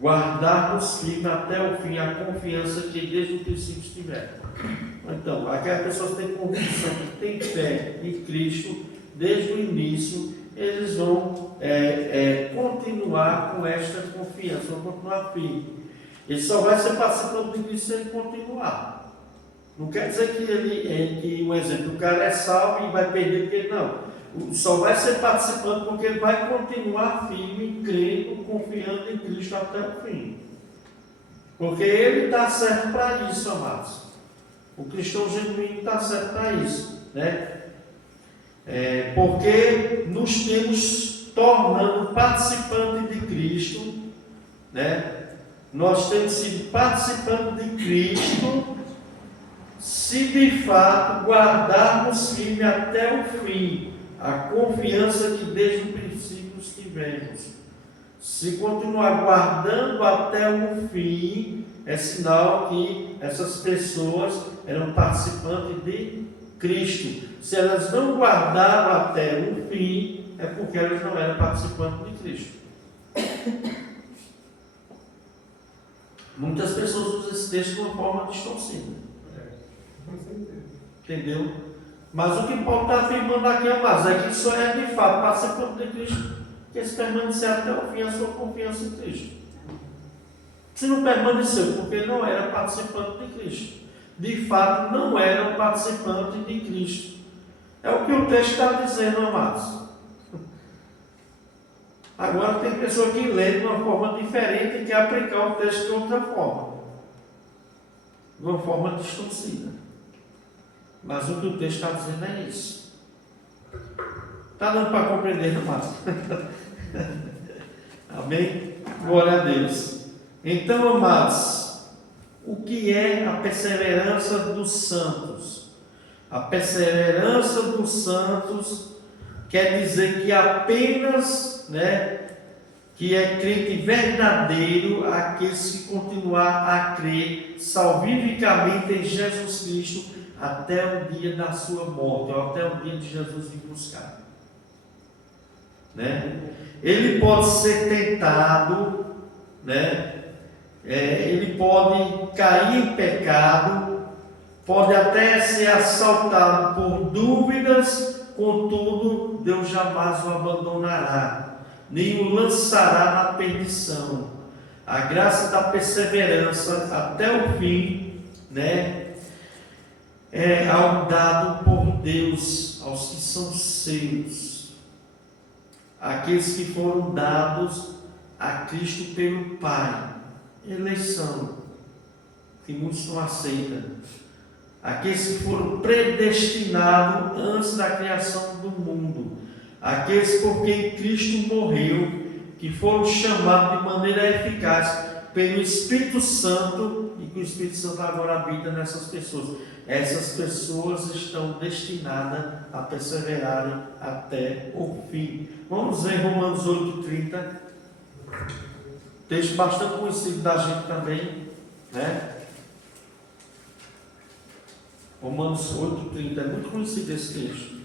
guardarmos firme até o fim a confiança que desde o princípio estiver. Então, aquelas pessoas têm convicção que têm fé em Cristo desde o início, eles vão continuar com esta confiança, vão continuar firme. Ele só vai ser participante de Cristo se ele continuar. Não quer dizer que um exemplo, o cara é salvo e vai perder porque ele não. Só vai ser participante porque ele vai continuar firme, crendo, confiando em Cristo até o fim. Porque ele está certo para isso, amados. O cristão genuíno está certo para isso, né? Porque nos temos tornando participantes de Cristo, né? Nós temos sido participantes de Cristo, se de fato guardarmos firme até o fim a confiança que desde o princípio tivemos. Se continuar guardando até o fim, é sinal que essas pessoas eram participantes de Cristo. Se elas não guardaram até o fim, é porque elas não eram participantes de Cristo. Muitas pessoas usam esse texto de uma forma distorcida. Com certeza. Entendeu? Mas o que Paulo está afirmando aqui, amados, é que só é de fato participante de Cristo que se permanecer até o fim a sua confiança em Cristo. Se não permaneceu, porque não era participante de Cristo. De fato, não era participante de Cristo. É o que o texto está dizendo, amados. Agora tem pessoa que lê de uma forma diferente e quer aplicar o texto de outra forma. De uma forma distorcida. Mas o que o texto está dizendo é isso. Está dando para compreender, amados? Amém? Glória a Deus. Então, amados, o que é a perseverança dos santos? A perseverança dos santos quer dizer que apenas, que é crente verdadeiro aqueles que continuar a crer salvificamente em Jesus Cristo até o dia da sua morte, ou até o dia de Jesus vir buscar. Ele pode ser tentado, ele pode cair em pecado, pode até ser assaltado por dúvidas, contudo, Deus jamais o abandonará, nem o lançará na perdição. A graça da perseverança até o fim, é algo dado por Deus aos que são seus, aqueles que foram dados a Cristo pelo Pai. Eleição, que muitos não aceitam. Aqueles que foram predestinados antes da criação do mundo, aqueles por quem Cristo morreu, que foram chamados de maneira eficaz pelo Espírito Santo, e que o Espírito Santo agora habita nessas pessoas. Essas pessoas estão destinadas a perseverarem até o fim. Vamos ver Romanos 8,30. Texto bastante conhecido da gente também, Romanos 8,30, é muito conhecido esse texto.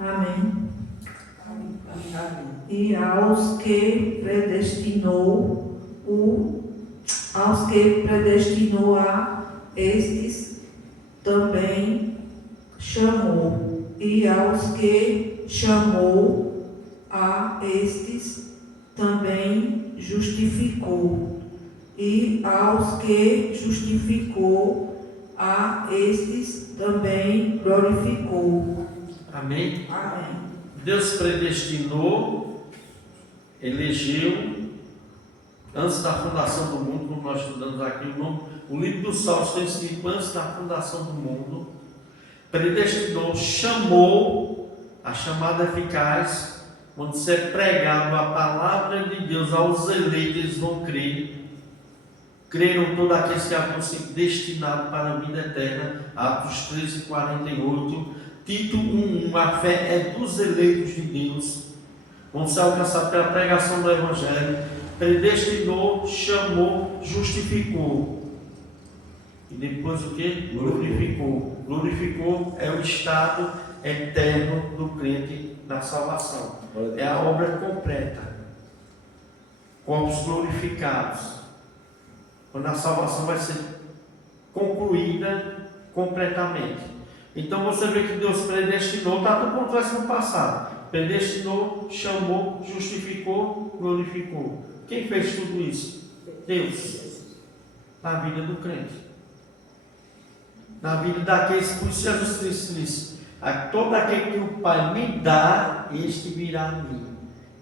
Amém. E aos que predestinou a estes também chamou, e aos que chamou a estes também justificou, e aos que justificou a estes também glorificou. Amém? Amém. Deus predestinou, elegeu, antes da fundação do mundo, como nós estudamos aqui, o livro dos Salmos tem escrito antes da fundação do mundo, predestinou, chamou, a chamada eficaz, quando se é pregado a palavra de Deus aos eleitos, eles vão crer. Creram todos aqueles que haviam sido destinados para a vida eterna, Atos 13:48, Tito 1:1, a fé é dos eleitos de Deus, vão ser alcançados pela pregação do Evangelho, predestinou, chamou, justificou. E depois o que? Glorificou. Glorificou é o estado eterno do crente na salvação. É a obra completa. Corpos glorificados. Quando a salvação vai ser concluída completamente. Então você vê que Deus predestinou, está tudo como tivesse no passado. Predestinou, chamou, justificou, glorificou. Quem fez tudo isso? Deus. Na vida do crente. Na vida daqueles, por isso Jesus Cristo disse: todo aquele que o Pai me dá, este virá a mim.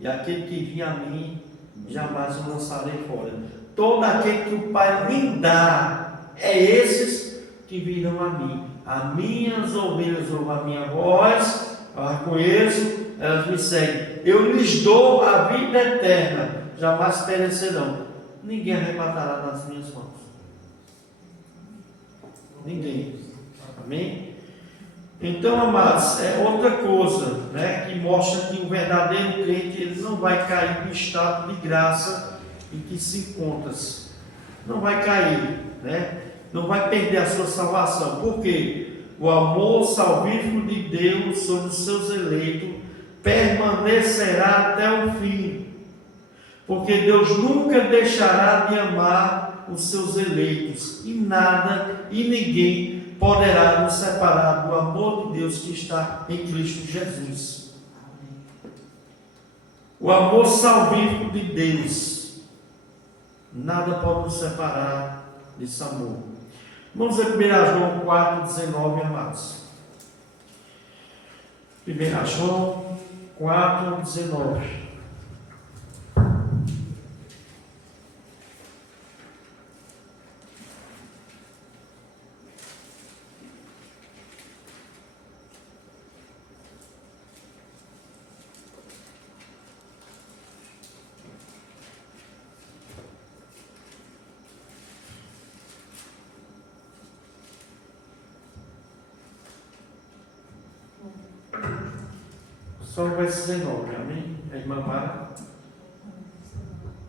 E aquele que vir a mim, jamais o lançarei fora. Todo aquele que o Pai me dá, é esses que virão a mim. As minhas ovelhas ouvem a minha voz, eu as conheço, elas me seguem. Eu lhes dou a vida eterna, jamais perecerão. Ninguém arrebatará das minhas mãos. Ninguém. Amém? Então, amados, é outra coisa, né, que mostra que o verdadeiro crente ele não vai cair no estado de graça em que se encontra. Não vai cair, né? Não vai perder a sua salvação. Por quê? O amor salvífico de Deus sobre os seus eleitos permanecerá até o fim. Porque Deus nunca deixará de amar os seus eleitos. E nada e ninguém poderá nos separar do amor de Deus que está em Cristo Jesus. O amor salvífico de Deus. Nada pode nos separar desse amor. Vamos ver 1 João 4,19, amados. 1 João 4,19. Só o verso 19, amém? A irmã Mara.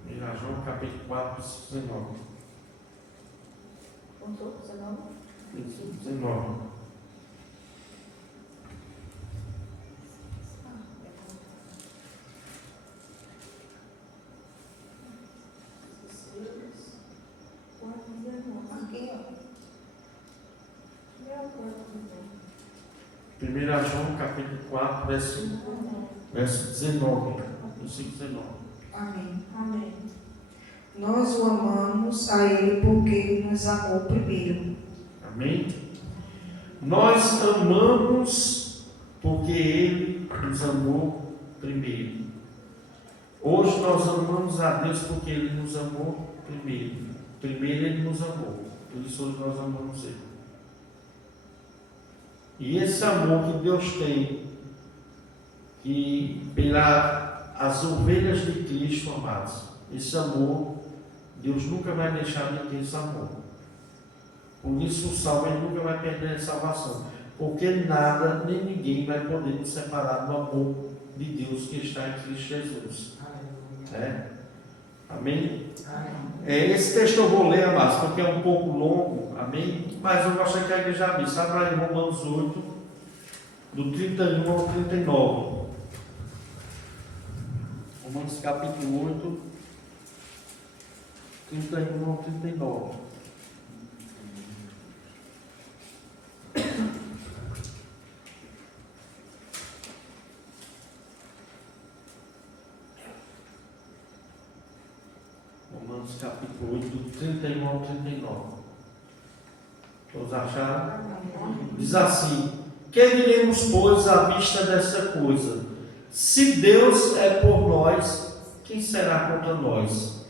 1 João capítulo 4, verso 19. Contou? 19? Isso, 19. Aqui, ó. 1 João capítulo 4, verso 19. Versículo 19. Amém. Amém. Nós o amamos a Ele porque Ele nos amou primeiro. Amém? Nós amamos porque Ele nos amou primeiro. Hoje nós amamos a Deus porque Ele nos amou primeiro. Primeiro Ele nos amou. Por isso hoje nós amamos Ele. E esse amor que Deus tem, que pelas ovelhas de Cristo, amados, esse amor, Deus nunca vai deixar de ter esse amor. Por isso o salvo ele nunca vai perder a salvação. Porque nada, nem ninguém vai poder nos separar do amor de Deus que está em Cristo Jesus. Amém? Esse texto eu vou ler, amados, porque é um pouco longo, amém? Mas eu gostaria que a igreja abrisse. Abra em Romanos 8, do 31 ao 39. Romanos capítulo 8, 31 ao 39. Romanos capítulo 8, do 31 ao 39. Todos acharam? Diz assim: que diremos, pois, à vista dessa coisa? Se Deus é por nós, quem será contra nós?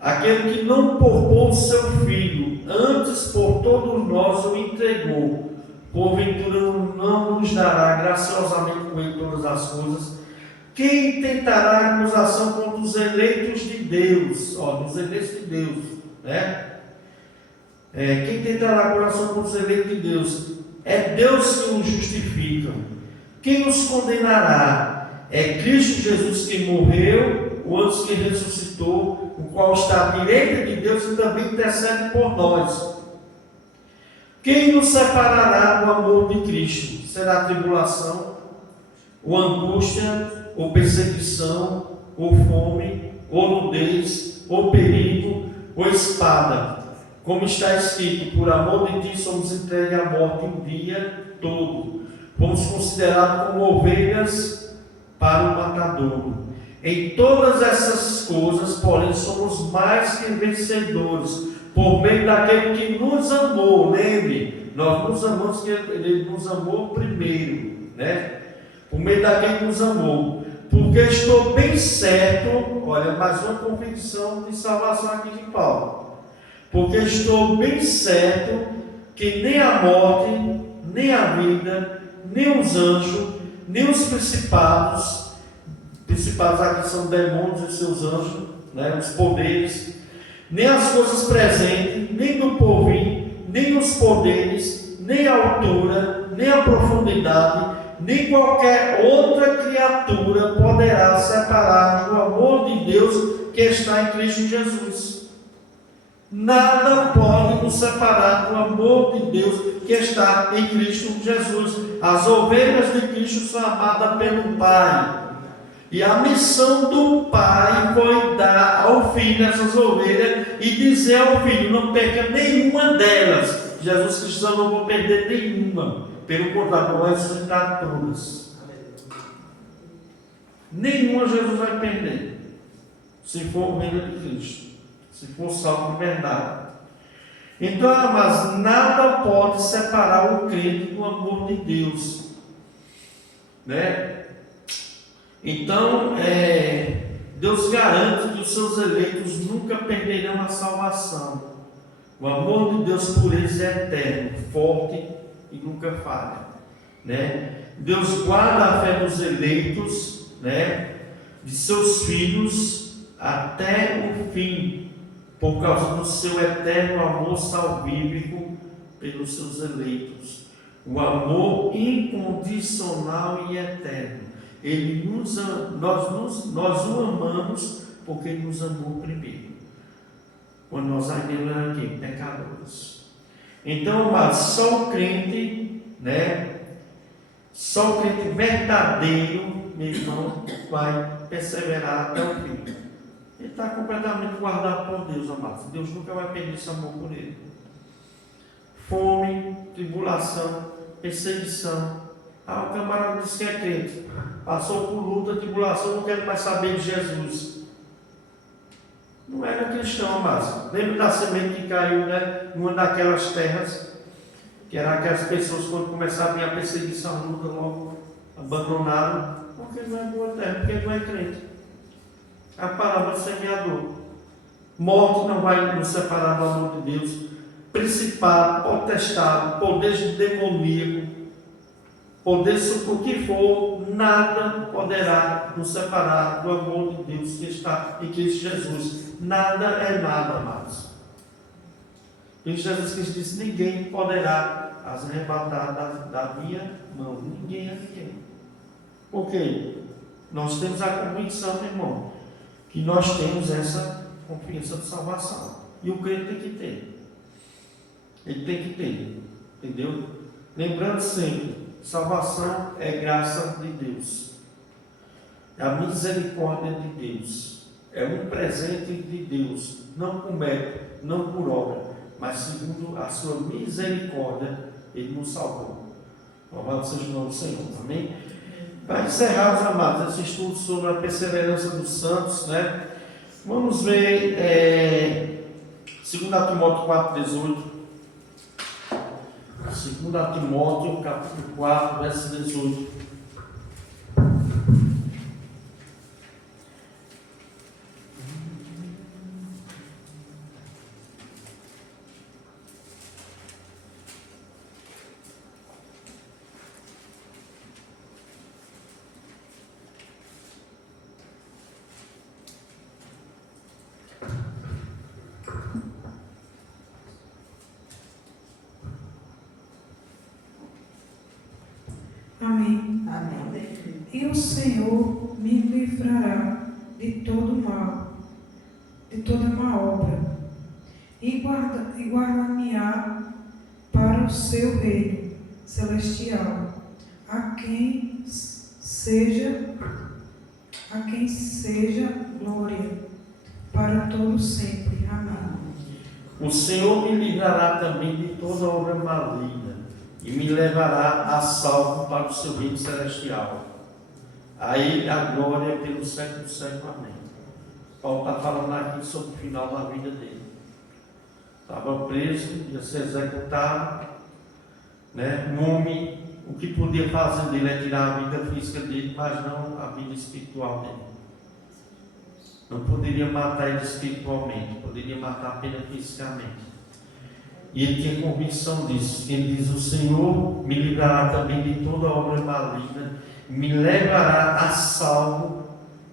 Aquele que não poupou o seu Filho, antes por todos nós o entregou, porventura não nos dará graciosamente com ele todas as coisas? Quem tentará acusação contra os eleitos de Deus? Os eleitos de Deus, né? Quem tentará acusação contra os eleitos de Deus? É Deus que os justifica. Quem os condenará? É Cristo Jesus que morreu, o antes que ressuscitou, o qual está à direita de Deus e também intercede por nós. Quem nos separará do amor de Cristo? Será a tribulação, ou angústia, ou perseguição, ou fome, ou nudez, ou perigo, ou espada. Como está escrito: por amor de ti somos entregues à morte o dia todo. Fomos considerados como ovelhas para o matadouro. Em todas essas coisas, porém, somos mais que vencedores, por meio daquele que nos amou. Lembre, nós nos amamos, que Ele nos amou primeiro, né? Por meio daquele que nos amou. Porque estou bem certo, olha, mais uma convicção de salvação aqui de Paulo. Porque estou bem certo que nem a morte, nem a vida, nem os anjos, nem os principados aqui são demônios e seus anjos, né, os poderes, nem as coisas presentes, nem do porvir, nem os os poderes, nem a altura, nem a profundidade, nem qualquer outra criatura poderá separar do amor de Deus que está em Cristo Jesus. Nada pode nos separar do amor de Deus que está em Cristo Jesus. As ovelhas de Cristo são amadas pelo Pai. E a missão do Pai foi dar ao filho essas ovelhas e dizer ao filho: não perca nenhuma delas. Jesus Cristo disse: eu não vou perder nenhuma. Pelo contrário, vai ressuscitar todas. Nenhuma Jesus vai perder, se for ovelha de Cristo, se for salvo de verdade. Então, mas nada pode separar o crente do amor de Deus, né? Então, Deus garante que os seus eleitos nunca perderão a salvação. O amor de Deus por eles é eterno, forte e nunca falha, né? Deus guarda a fé dos eleitos, né, de seus filhos até o fim, por causa do seu eterno amor salvífico pelos seus eleitos. O amor incondicional e eterno. Nós o amamos porque Ele nos amou primeiro, quando nós ainda éramos aqui, pecadores. Então, mas só o crente, né? Só o crente verdadeiro, meu irmão, vai perseverar até o fim. Ele está completamente guardado por Deus, amados. Deus nunca vai perder esse amor por ele. Fome, tribulação, perseguição. O camarada disse que é crente, passou por luta, tribulação, não quero mais saber de Jesus. Não era cristão, amados. Lembra da semente que caiu, né, numa daquelas terras, que eram aquelas pessoas que quando começaram a vir a perseguição, a luta, logo abandonaram, porque não é boa terra, porque não é crente. A palavra do semeador. Morte não vai nos separar do amor de Deus. Principado, potestade, poder demoníaco, poder o que for, nada poderá nos separar do amor de Deus que está em Cristo Jesus. Nada é nada, amados. Cristo Jesus disse: ninguém poderá as arrebatar da minha mão. Ninguém é ninguém. Por quê? Nós temos a convicção, meu irmão, que nós temos essa confiança de salvação. E o crente tem que ter. Ele tem que ter. Entendeu? Lembrando sempre, salvação é graça de Deus. É a misericórdia de Deus. É um presente de Deus. Não por mérito, não por obra, mas segundo a sua misericórdia, Ele nos salvou. Louvado seja o nome do Senhor. Amém? Para encerrar, os amados, esse estudo sobre a perseverança dos santos, né? Vamos ver 2 Timóteo 4,18. 2 Timóteo, capítulo 4, verso 18. Amém. Amém. E o Senhor me livrará de todo mal, de toda má obra, e guardar-me-á para o seu reino celestial, a quem seja glória para todo sempre. Amém. O Senhor me livrará também de toda obra maligna e me levará a salvo para o seu reino celestial. A Ele a glória pelo século do século. Amém. Paulo está falando aqui sobre o final da vida dele. Estava preso, ia ser executado, né? O que podia fazer dele é tirar a vida física dele, mas não a vida espiritual dele. Não poderia matar ele espiritualmente, poderia matar apenas fisicamente. E ele tinha convicção disso. Ele diz: o Senhor me livrará também de toda obra maligna, me levará a salvo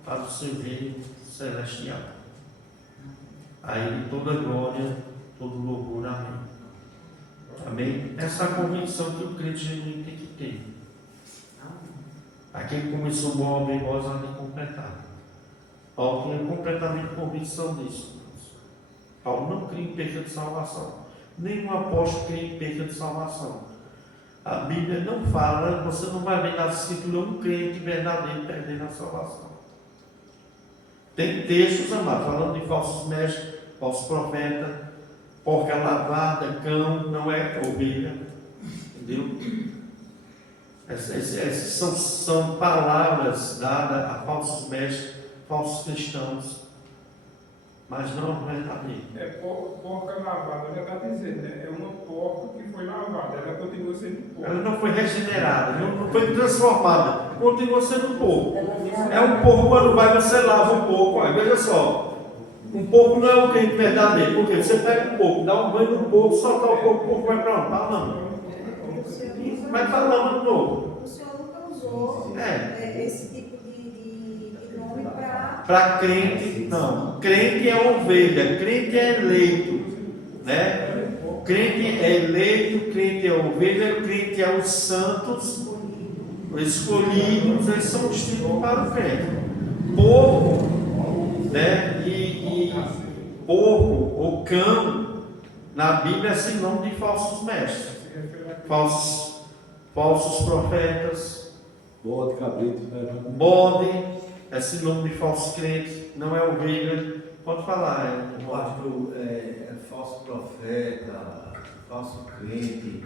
para o seu reino celestial. A Ele toda glória, todo louvor. Amém. Amém? Essa é a convicção que o crente genuíno tem que ter. Aquele que começou bom ao bem, vós há de completar. Paulo tinha completamente convicção disso. Paulo não cria em perca de salvação. Nenhum apóstolo cria em perca de salvação. A Bíblia não fala, você não vai ver na escritura um crente verdadeiro perdendo a salvação. Tem textos, amados, falando de falsos mestres, falsos profetas, porca lavada, cão, não é ovelha. Entendeu? Essas são palavras dadas a falsos mestres, falsos cristãos, mas não verdadeiro. É porca lavada, já está dizendo, né? É uma porca que foi lavada, ela continua sendo porca. Ela não foi regenerada, não foi transformada, continua sendo porco. É um porco, quando vai, você lava um porco. Olha, veja só, um porco não é um crente verdadeiro, porque você pega um porco, dá um banho no porco, solta o porco vai para onde? Para a lama. Vai para a lama de novo. O senhor nunca usou esse tipo de nome Para crente, não. Crente é ovelha, crente é eleito, né? Crente é eleito, crente é ovelha, crente é os santos, os escolhidos, eles são os títulos para o crente. Porco, né? E porco ou cão, na Bíblia é sinônimo de falsos mestres, falsos profetas, Bode, cabrito, bode, é sinônimo de falsos crentes, não é ovelha. Pode falar, Pastor, falso profeta, falso crente,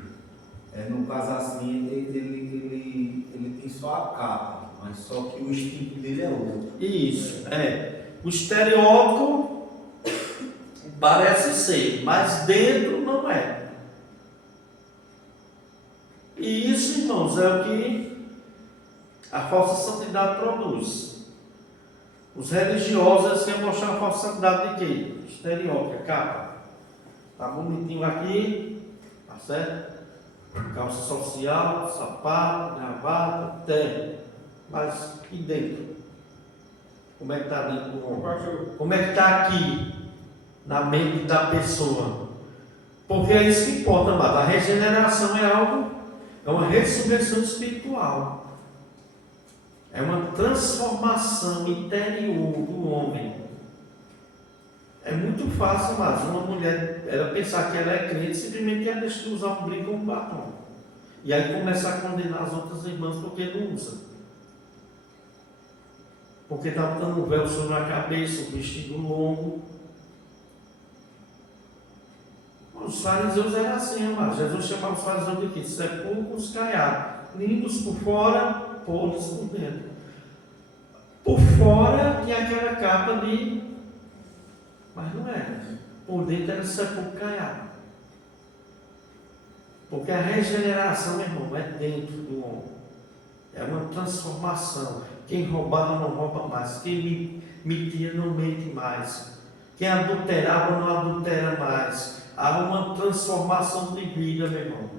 no caso assim, ele tem só a capa, mas só que o instinto dele é outro. Isso, o estereótipo parece ser, mas dentro não é. E isso, irmãos, é o que a falsa santidade produz. Os religiosos, eles querem mostrar a falsa santidade de quê? Estereótipo, capa. Tá bonitinho aqui, tá certo? Calça social, sapato, gravata, terno. Mas e dentro? Como é que está dentro do homem? Como é que está aqui, na mente da pessoa? Porque é isso que importa, amado. A regeneração é uma ressurreição espiritual. É uma transformação interior do homem. É muito fácil, mas uma mulher, ela pensar que ela é crente, simplesmente ela deixa de usar um brinco ou um batom. E aí começa a condenar as outras irmãs porque não usa. Porque está botando um véu sobre a cabeça, um vestido longo. Os fariseus eram assim, mas Jesus chamava os fariseus de quê? Sepulcros caiados, limpos por fora, podres por dentro. Por fora tinha aquela capa de... mas não era. Por dentro era sepulcro caiado. Porque a regeneração, meu irmão, é dentro do homem. É uma transformação. Quem roubava não rouba mais. Quem mentia não mente mais. Quem adulterava não adultera mais. Há uma transformação de vida, meu irmão.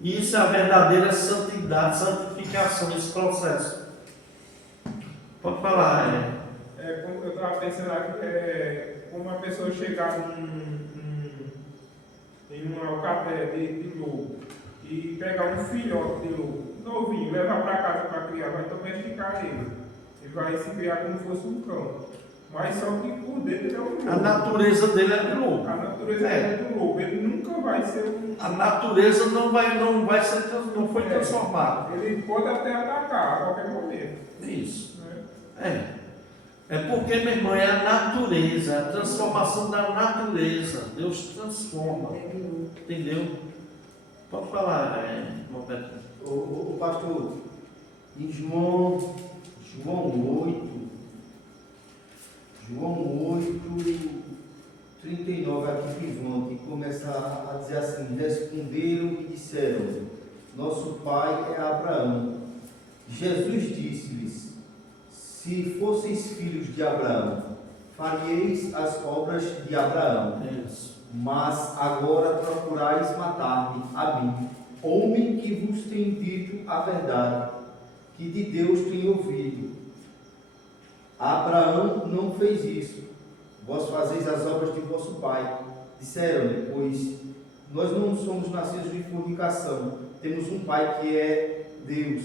Isso é a verdadeira santidade, santificação, esse processo. Pode falar, Como eu estava pensando aqui, como uma pessoa chegar em uma alcateia de lobo e pegar um filhote de lobo, novinho, levar para casa para criar, vai domesticar ele. Ele vai se criar como se fosse um cão. Mas só que por dentro ele é um lobo. A natureza dele é do lobo. A natureza é do lobo. Ele nunca vai ser um... A natureza não foi transformada. Ele pode até atacar a qualquer momento. Isso. É porque, meu irmão, é a natureza, a transformação da natureza. Deus transforma. Entendeu? Pode falar, Roberto. O pastor, em João 8, 39 aqui vivante, começa a dizer assim: responderam e disseram: nosso pai é Abraão. Jesus disse-lhes: se fosseis filhos de Abraão, faríeis as obras de Abraão. Mas agora procurais matar-me, a mim, homem que vos tem dito a verdade, que de Deus tem ouvido. Abraão não fez isso. Vós fazeis as obras de vosso pai. Disseram-lhe, pois, Nós não somos nascidos de fornicação, temos um Pai que é Deus.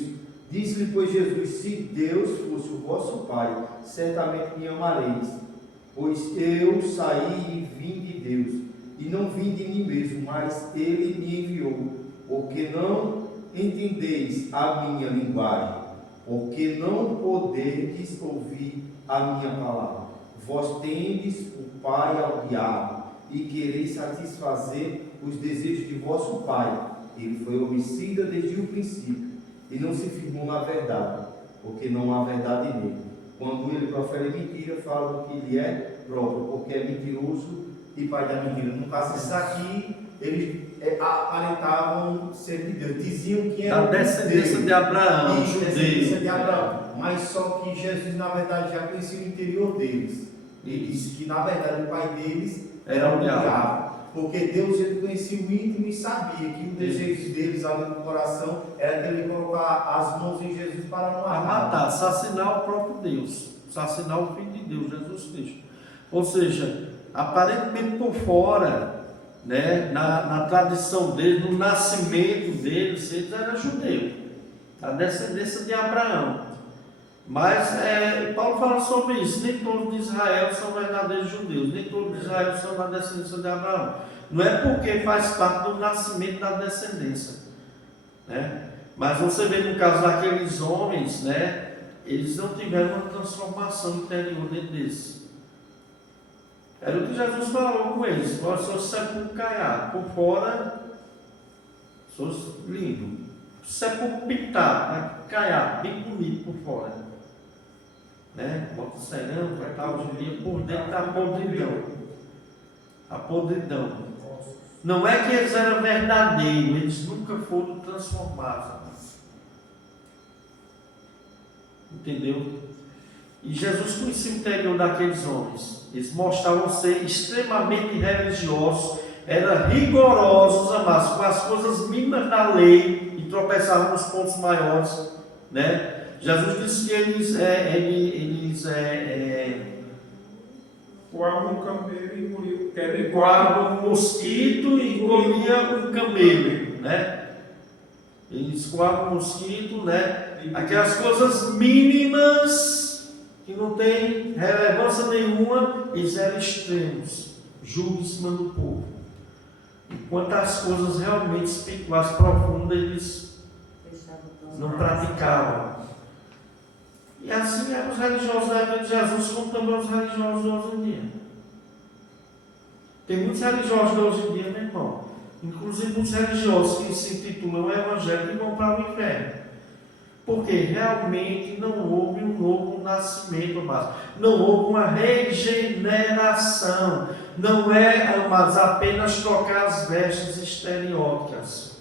Disse-lhe, pois, Jesus: se Deus fosse o vosso Pai, certamente me amareis, pois eu saí e vim de Deus, e não vim de mim mesmo, mas Ele me enviou, porque não entendeis a minha linguagem, porque não podeis ouvir a minha palavra. Vós tendes o Pai ao diabo, e quereis satisfazer os desejos de vosso pai. Ele foi homicida desde o princípio, e não se firmou na verdade, porque não há verdade nele. Quando ele profere mentira, fala do que lhe é próprio, porque é mentiroso e pai da mentira. No caso, esses aqui, eles aparentavam ser de Deus, diziam que era da descendência de Abraão, isso, descendência judeu. de Abraão. Mas só que Jesus, na verdade, já conhecia o interior deles. Ele disse que, na verdade, o pai deles era o diabo. Porque Deus, ele conhecia o íntimo e sabia que o desejo deles ali no coração era que ele colocar as mãos em Jesus para não Matar, assassinar o próprio Deus, assassinar o Filho de Deus, Jesus Cristo. Ou seja, aparentemente por fora, né, na tradição deles, no nascimento deles, eles eram judeus, a descendência de Abraão. Mas Paulo fala sobre isso: nem todos de Israel são verdadeiros judeus, nem todos de Israel são da descendência de Abraão. Não é porque faz parte do nascimento da descendência, né? Mas você vê no caso daqueles homens, né, eles não tiveram uma transformação interior dentro deles. Era o que Jesus falou com eles: vós sois sepulcro caiado, por fora sois lindo, sepulcro pintado, né? Caiado, bem bonito por fora, né? Bota cerâmica e tal, hoje em dia, por dentro está a podridão. A podridão. Não é que eles eram verdadeiros, eles nunca foram transformados. Entendeu? E Jesus conhecia o interior daqueles homens. Eles mostravam ser extremamente religiosos, eram rigorosos, amados, com as coisas mínimas da lei e tropeçavam nos pontos maiores, né? Jesus disse que eles coavam um camelo e engoliam. coavam um mosquito e engoliam um camelo, né? Eles coavam um mosquito, né? Aquelas coisas mínimas que não tem relevância nenhuma, eles eram extremos, julgo em cima do povo. Enquanto as coisas realmente espirituais profundas eles não praticavam. E assim eram os religiosos da época de Jesus, como também os religiosos de hoje em dia. Tem muitos religiosos de hoje em dia, meu irmão. Inclusive muitos religiosos que se intitulam evangélicos e vão para o inferno. Porque realmente não houve um novo nascimento, amados. Não houve uma regeneração. Não é, amados, apenas trocar as vestes estereóticas.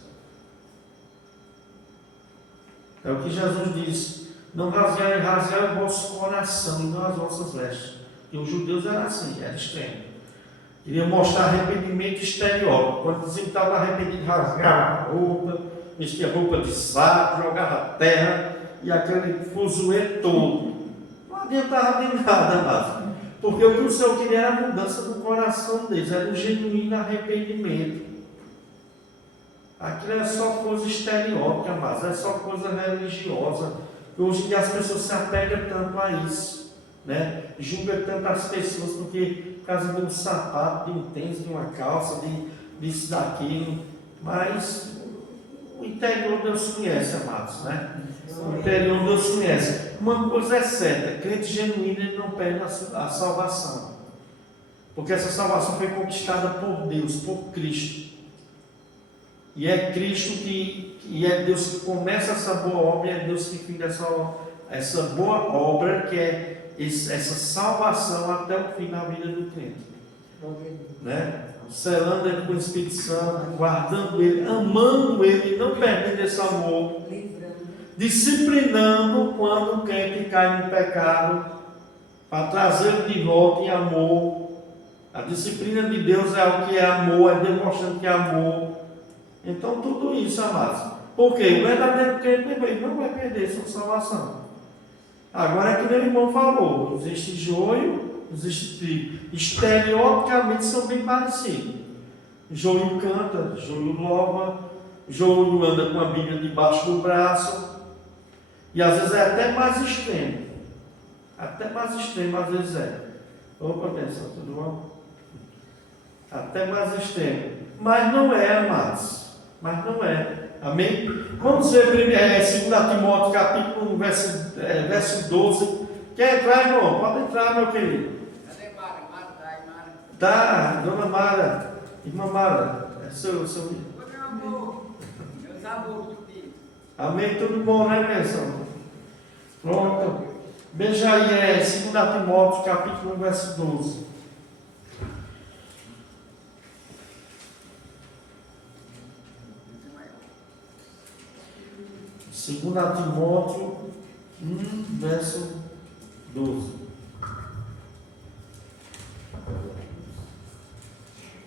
É o que Jesus disse: não rasgai o vosso coração e não as vossas vestes. E os judeus eram assim, eram extremos. Queriam mostrar arrependimento estereótipo. Quando diziam que estava arrependido, rasgava a roupa, vestia roupa de saco, jogava terra e aquele fuzuê todo. Não adiantava de nada mais. Porque o que o Senhor queria era a mudança do coração deles, era um genuíno arrependimento. Aquilo é só coisa estereótica, mas é só coisa religiosa. Hoje em dia as pessoas se apegam tanto a isso, né? Julgam tanto as pessoas porque por causa de um sapato, de um tênis, de uma calça, disso, daquilo. Mas o interior Deus conhece, amados, né? O interior Deus conhece. Uma coisa é certa: crente genuíno ele não perde a salvação. Porque essa salvação foi conquistada por Deus, por Cristo. E é Cristo e é Deus que começa essa boa obra, e é Deus que finda essa boa obra, que é essa salvação até o fim da vida do crente, né? Selando ele com o Espírito Santo, guardando ele, amando ele, não perdendo esse amor, disciplinando quando o crente cai no pecado, para trazê-lo de volta em amor. A disciplina de Deus é o que é amor, é demonstrando que é amor. Então tudo isso, amados. Porque o verdadeiro crente não vai perder sua salvação. Agora é que meu irmão falou: existe joio, existe trigo. Estereoticamente são bem parecidos. Joio canta, Joio louva, Joio anda com a Bíblia debaixo do braço, e às vezes é até mais extremo, às vezes é. Opa, benção, tudo bom? Até mais extremo, mas não é, amados, amém? Vamos ver primeiro, 2 Timóteo capítulo 1, verso 12, quer entrar, irmão? Pode entrar, meu querido. Cadê Mara? Tá, dona Mara, irmã Mara, é seu. Oi, meu amor. Meus amores, filho. Amém, tudo bom, né, bênção? Pronto. Veja aí, 2 Timóteo, capítulo 1, verso 12. Segunda Timóteo 1, verso 12.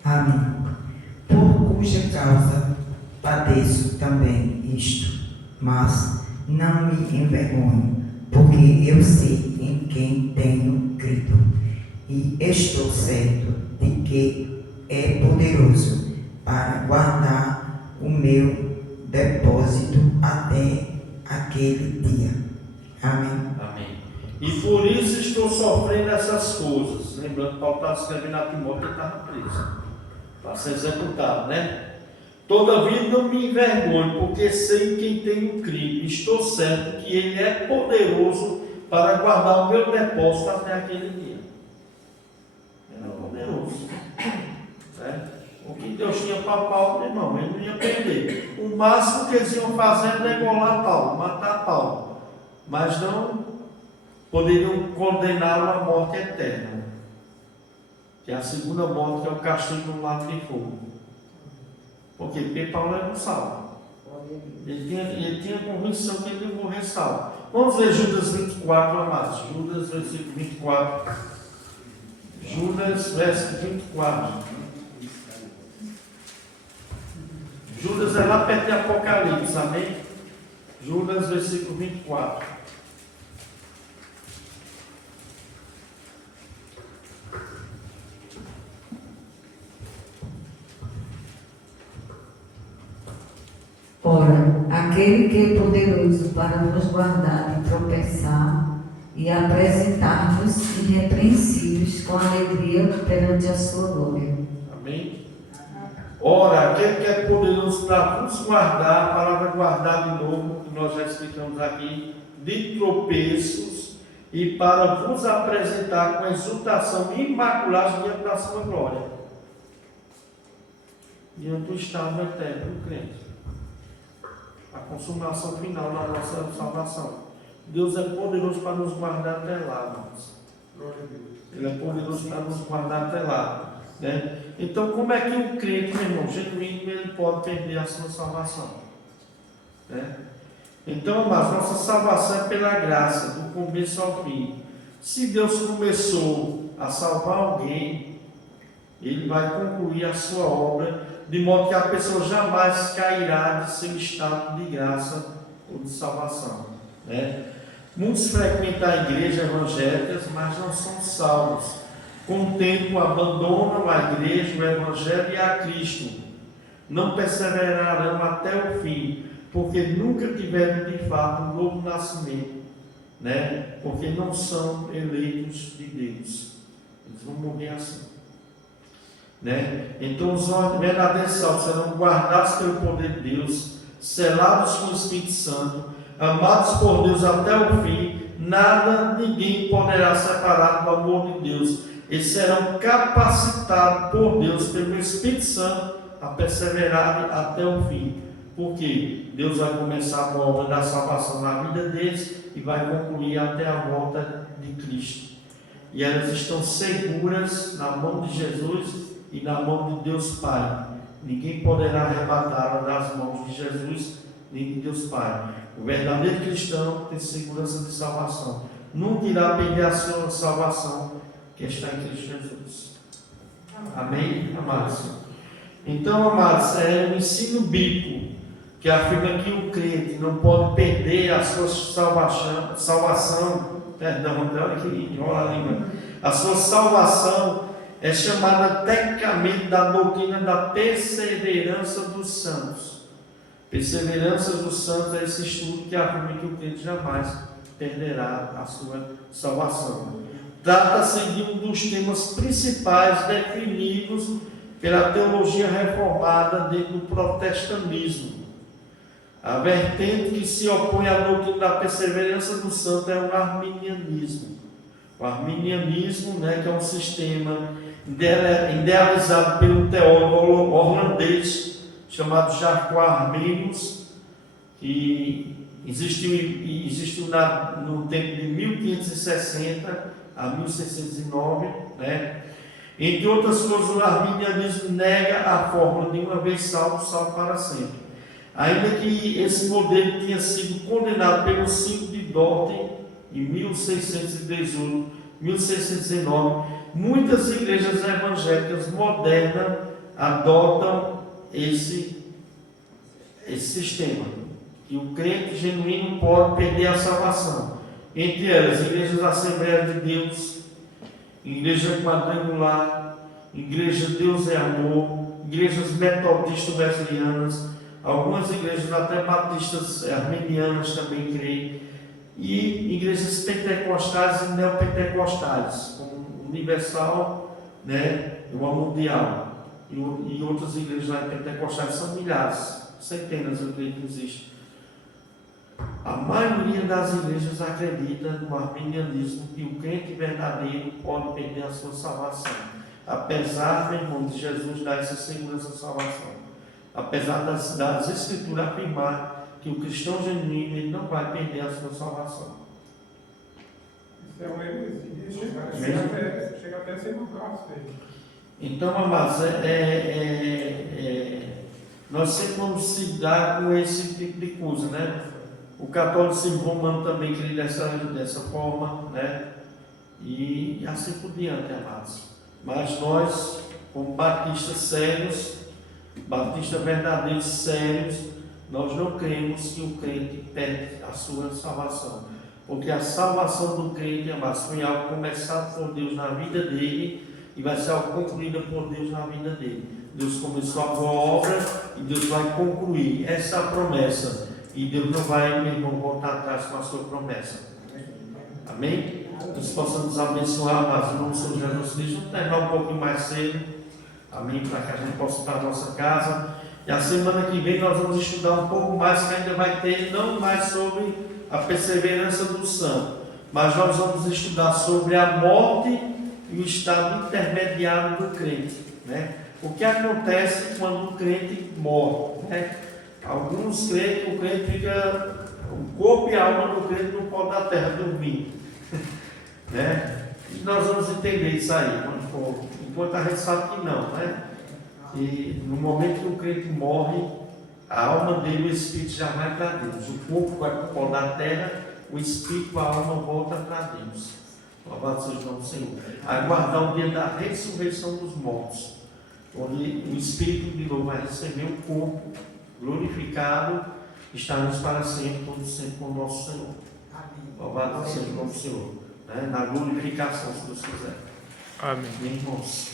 Amém. Por cuja causa padeço também isto, mas não me envergonho, porque eu sei em quem tenho crido, e estou certo de que é poderoso para guardar o meu depósito até aquele dia. Amém. Amém. E por isso estou sofrendo essas coisas. Lembrando que Paulo estava escrevendo a Timóteo, ele estava preso para ser executado, né? Todavia não me envergonho, porque sei em quem tenho crido. Estou certo que ele é poderoso para guardar o meu depósito até aquele dia. Ele é poderoso. Certo? O que Deus tinha para Paulo, meu irmão, ele não ia perder. O máximo que eles iam fazer era degolar Paulo, matar Paulo. Mas não poderiam condená-lo à morte eterna. Que é a segunda morte, que é o castigo no lago de fogo. Por quê? Porque Paulo era um salvo. Ele tinha a convicção que ele ia morrer salvo. Vamos ler Judas 24, amados. Judas, versículo 24. Judas, verso 24. Judas é lá perto de Apocalipse, amém? Judas, versículo 24. Ora, aquele que é poderoso para nos guardar de tropeçar e apresentar-nos irrepreensíveis com alegria perante a sua glória. Amém? Ora, aquele que é poderoso para vos guardar, a palavra guardar de novo, que nós já explicamos aqui, de tropeços, e para vos apresentar com exultação imaculada diante da sua glória, diante do estado eterno do crente. A consumação final da nossa salvação. Deus é poderoso para nos guardar até lá, irmãos. Ele é poderoso para nos guardar até lá, né? Então, como é que um crente, meu irmão, genuíno, ele pode perder a sua salvação, né? Então, mas nossa salvação é pela graça, do começo ao fim. Se Deus começou a salvar alguém, Ele vai concluir a sua obra, de modo que a pessoa jamais cairá de seu estado de graça ou de salvação, né? Muitos frequentam a igreja evangélica, mas não são salvos. Com o tempo abandonam a igreja, o evangelho e a Cristo. Não perseverarão até o fim, porque nunca tiveram de fato um novo nascimento, né? Porque não são eleitos de Deus. Eles vão morrer assim, né? Então os verdadeiros salvos serão guardados pelo poder de Deus, selados com o Espírito Santo, amados por Deus até o fim. Nada, ninguém poderá separar do amor de Deus. Eles serão capacitados por Deus, pelo Espírito Santo, a perseverar até o fim. Porque Deus vai começar a obra da salvação na vida deles e vai concluir até a volta de Cristo. E elas estão seguras na mão de Jesus e na mão de Deus Pai. Ninguém poderá arrebatá-la das mãos de Jesus nem de Deus Pai. O verdadeiro cristão tem segurança de salvação. Nunca irá perder a sua salvação, que está em Cristo Jesus. Amém, amados? Então, amados, é um ensino bíblico que afirma que o crente não pode perder a sua salvação, perdão, olha que enrola a língua. A sua salvação é chamada tecnicamente da doutrina da perseverança dos santos. Perseverança dos santos é esse estudo que afirma que o crente jamais perderá a sua salvação. Trata-se de um dos temas principais definidos pela teologia reformada dentro do protestantismo. A vertente que se opõe à doutrina da perseverança do santo é o arminianismo. O arminianismo, que é um sistema idealizado pelo teólogo holandês chamado Jacob Arminius, que existiu no tempo de 1560 a 1609, Entre outras coisas, o arminianismo nega a fórmula de uma vez salvo, salvo para sempre. Ainda que esse modelo tenha sido condenado pelo Sínodo de Dort em 1618, 1619, muitas igrejas evangélicas modernas adotam esse sistema, que o crente genuíno pode perder a salvação. Entre elas, igrejas Assembleia de Deus, Igreja Quadrangular, Igreja Deus é Amor, igrejas metodistas wesleyanas, algumas igrejas até batistas armenianas também creem, e igrejas pentecostais e neopentecostais, como Universal, uma Mundial, e outras igrejas pentecostais são milhares, centenas, eu creio que existem. A maioria das igrejas acredita no arminianismo que o crente verdadeiro pode perder a sua salvação, apesar, meu irmão, de Jesus dar essa segurança de salvação, apesar das escrituras afirmar que o cristão genuíno ele não vai perder a sua salvação. Isso é uma heresia, chega até a ser um blasfêmio. Então, amados, nós sempre vamos lidar com esse tipo de coisa, O catolicismo romano também crê dessa forma, E assim por diante, amados. Mas nós, como batistas sérios, batistas verdadeiros sérios, nós não cremos que o crente perde a sua salvação. Porque a salvação do crente, amados, foi algo começado por Deus na vida dele e vai ser algo concluído por Deus na vida dele. Deus começou a boa obra e Deus vai concluir essa promessa. E Deus não vai, meu irmão, voltar atrás com a sua promessa. Amém? Deus possa nos abençoar, mas em nome do Senhor Jesus Cristo, vamos terminar um pouquinho mais cedo. Amém? Para que a gente possa ir para a nossa casa. E a semana que vem nós vamos estudar um pouco mais, que ainda vai ter, não mais sobre a perseverança do santo, mas nós vamos estudar sobre a morte e o estado intermediário do crente. O que acontece quando o crente morre? Alguns creem que o crente fica, o corpo e a alma do crente não podem da terra dormir. E nós vamos entender isso aí, quando for. Enquanto a gente sabe que não, E no momento que o crente morre, a alma dele, o espírito já vai para Deus. O corpo vai para o pó da terra, o espírito, a alma volta para Deus. Louvado seja o nome do Senhor. Aguardar o dia da ressurreição dos mortos, onde o espírito de novo vai receber o corpo glorificado, estaremos para sempre, todos sempre com o nosso Senhor. Louvado seja o nome do Senhor. Na glorificação, se Deus quiser. Amém. Irmãos.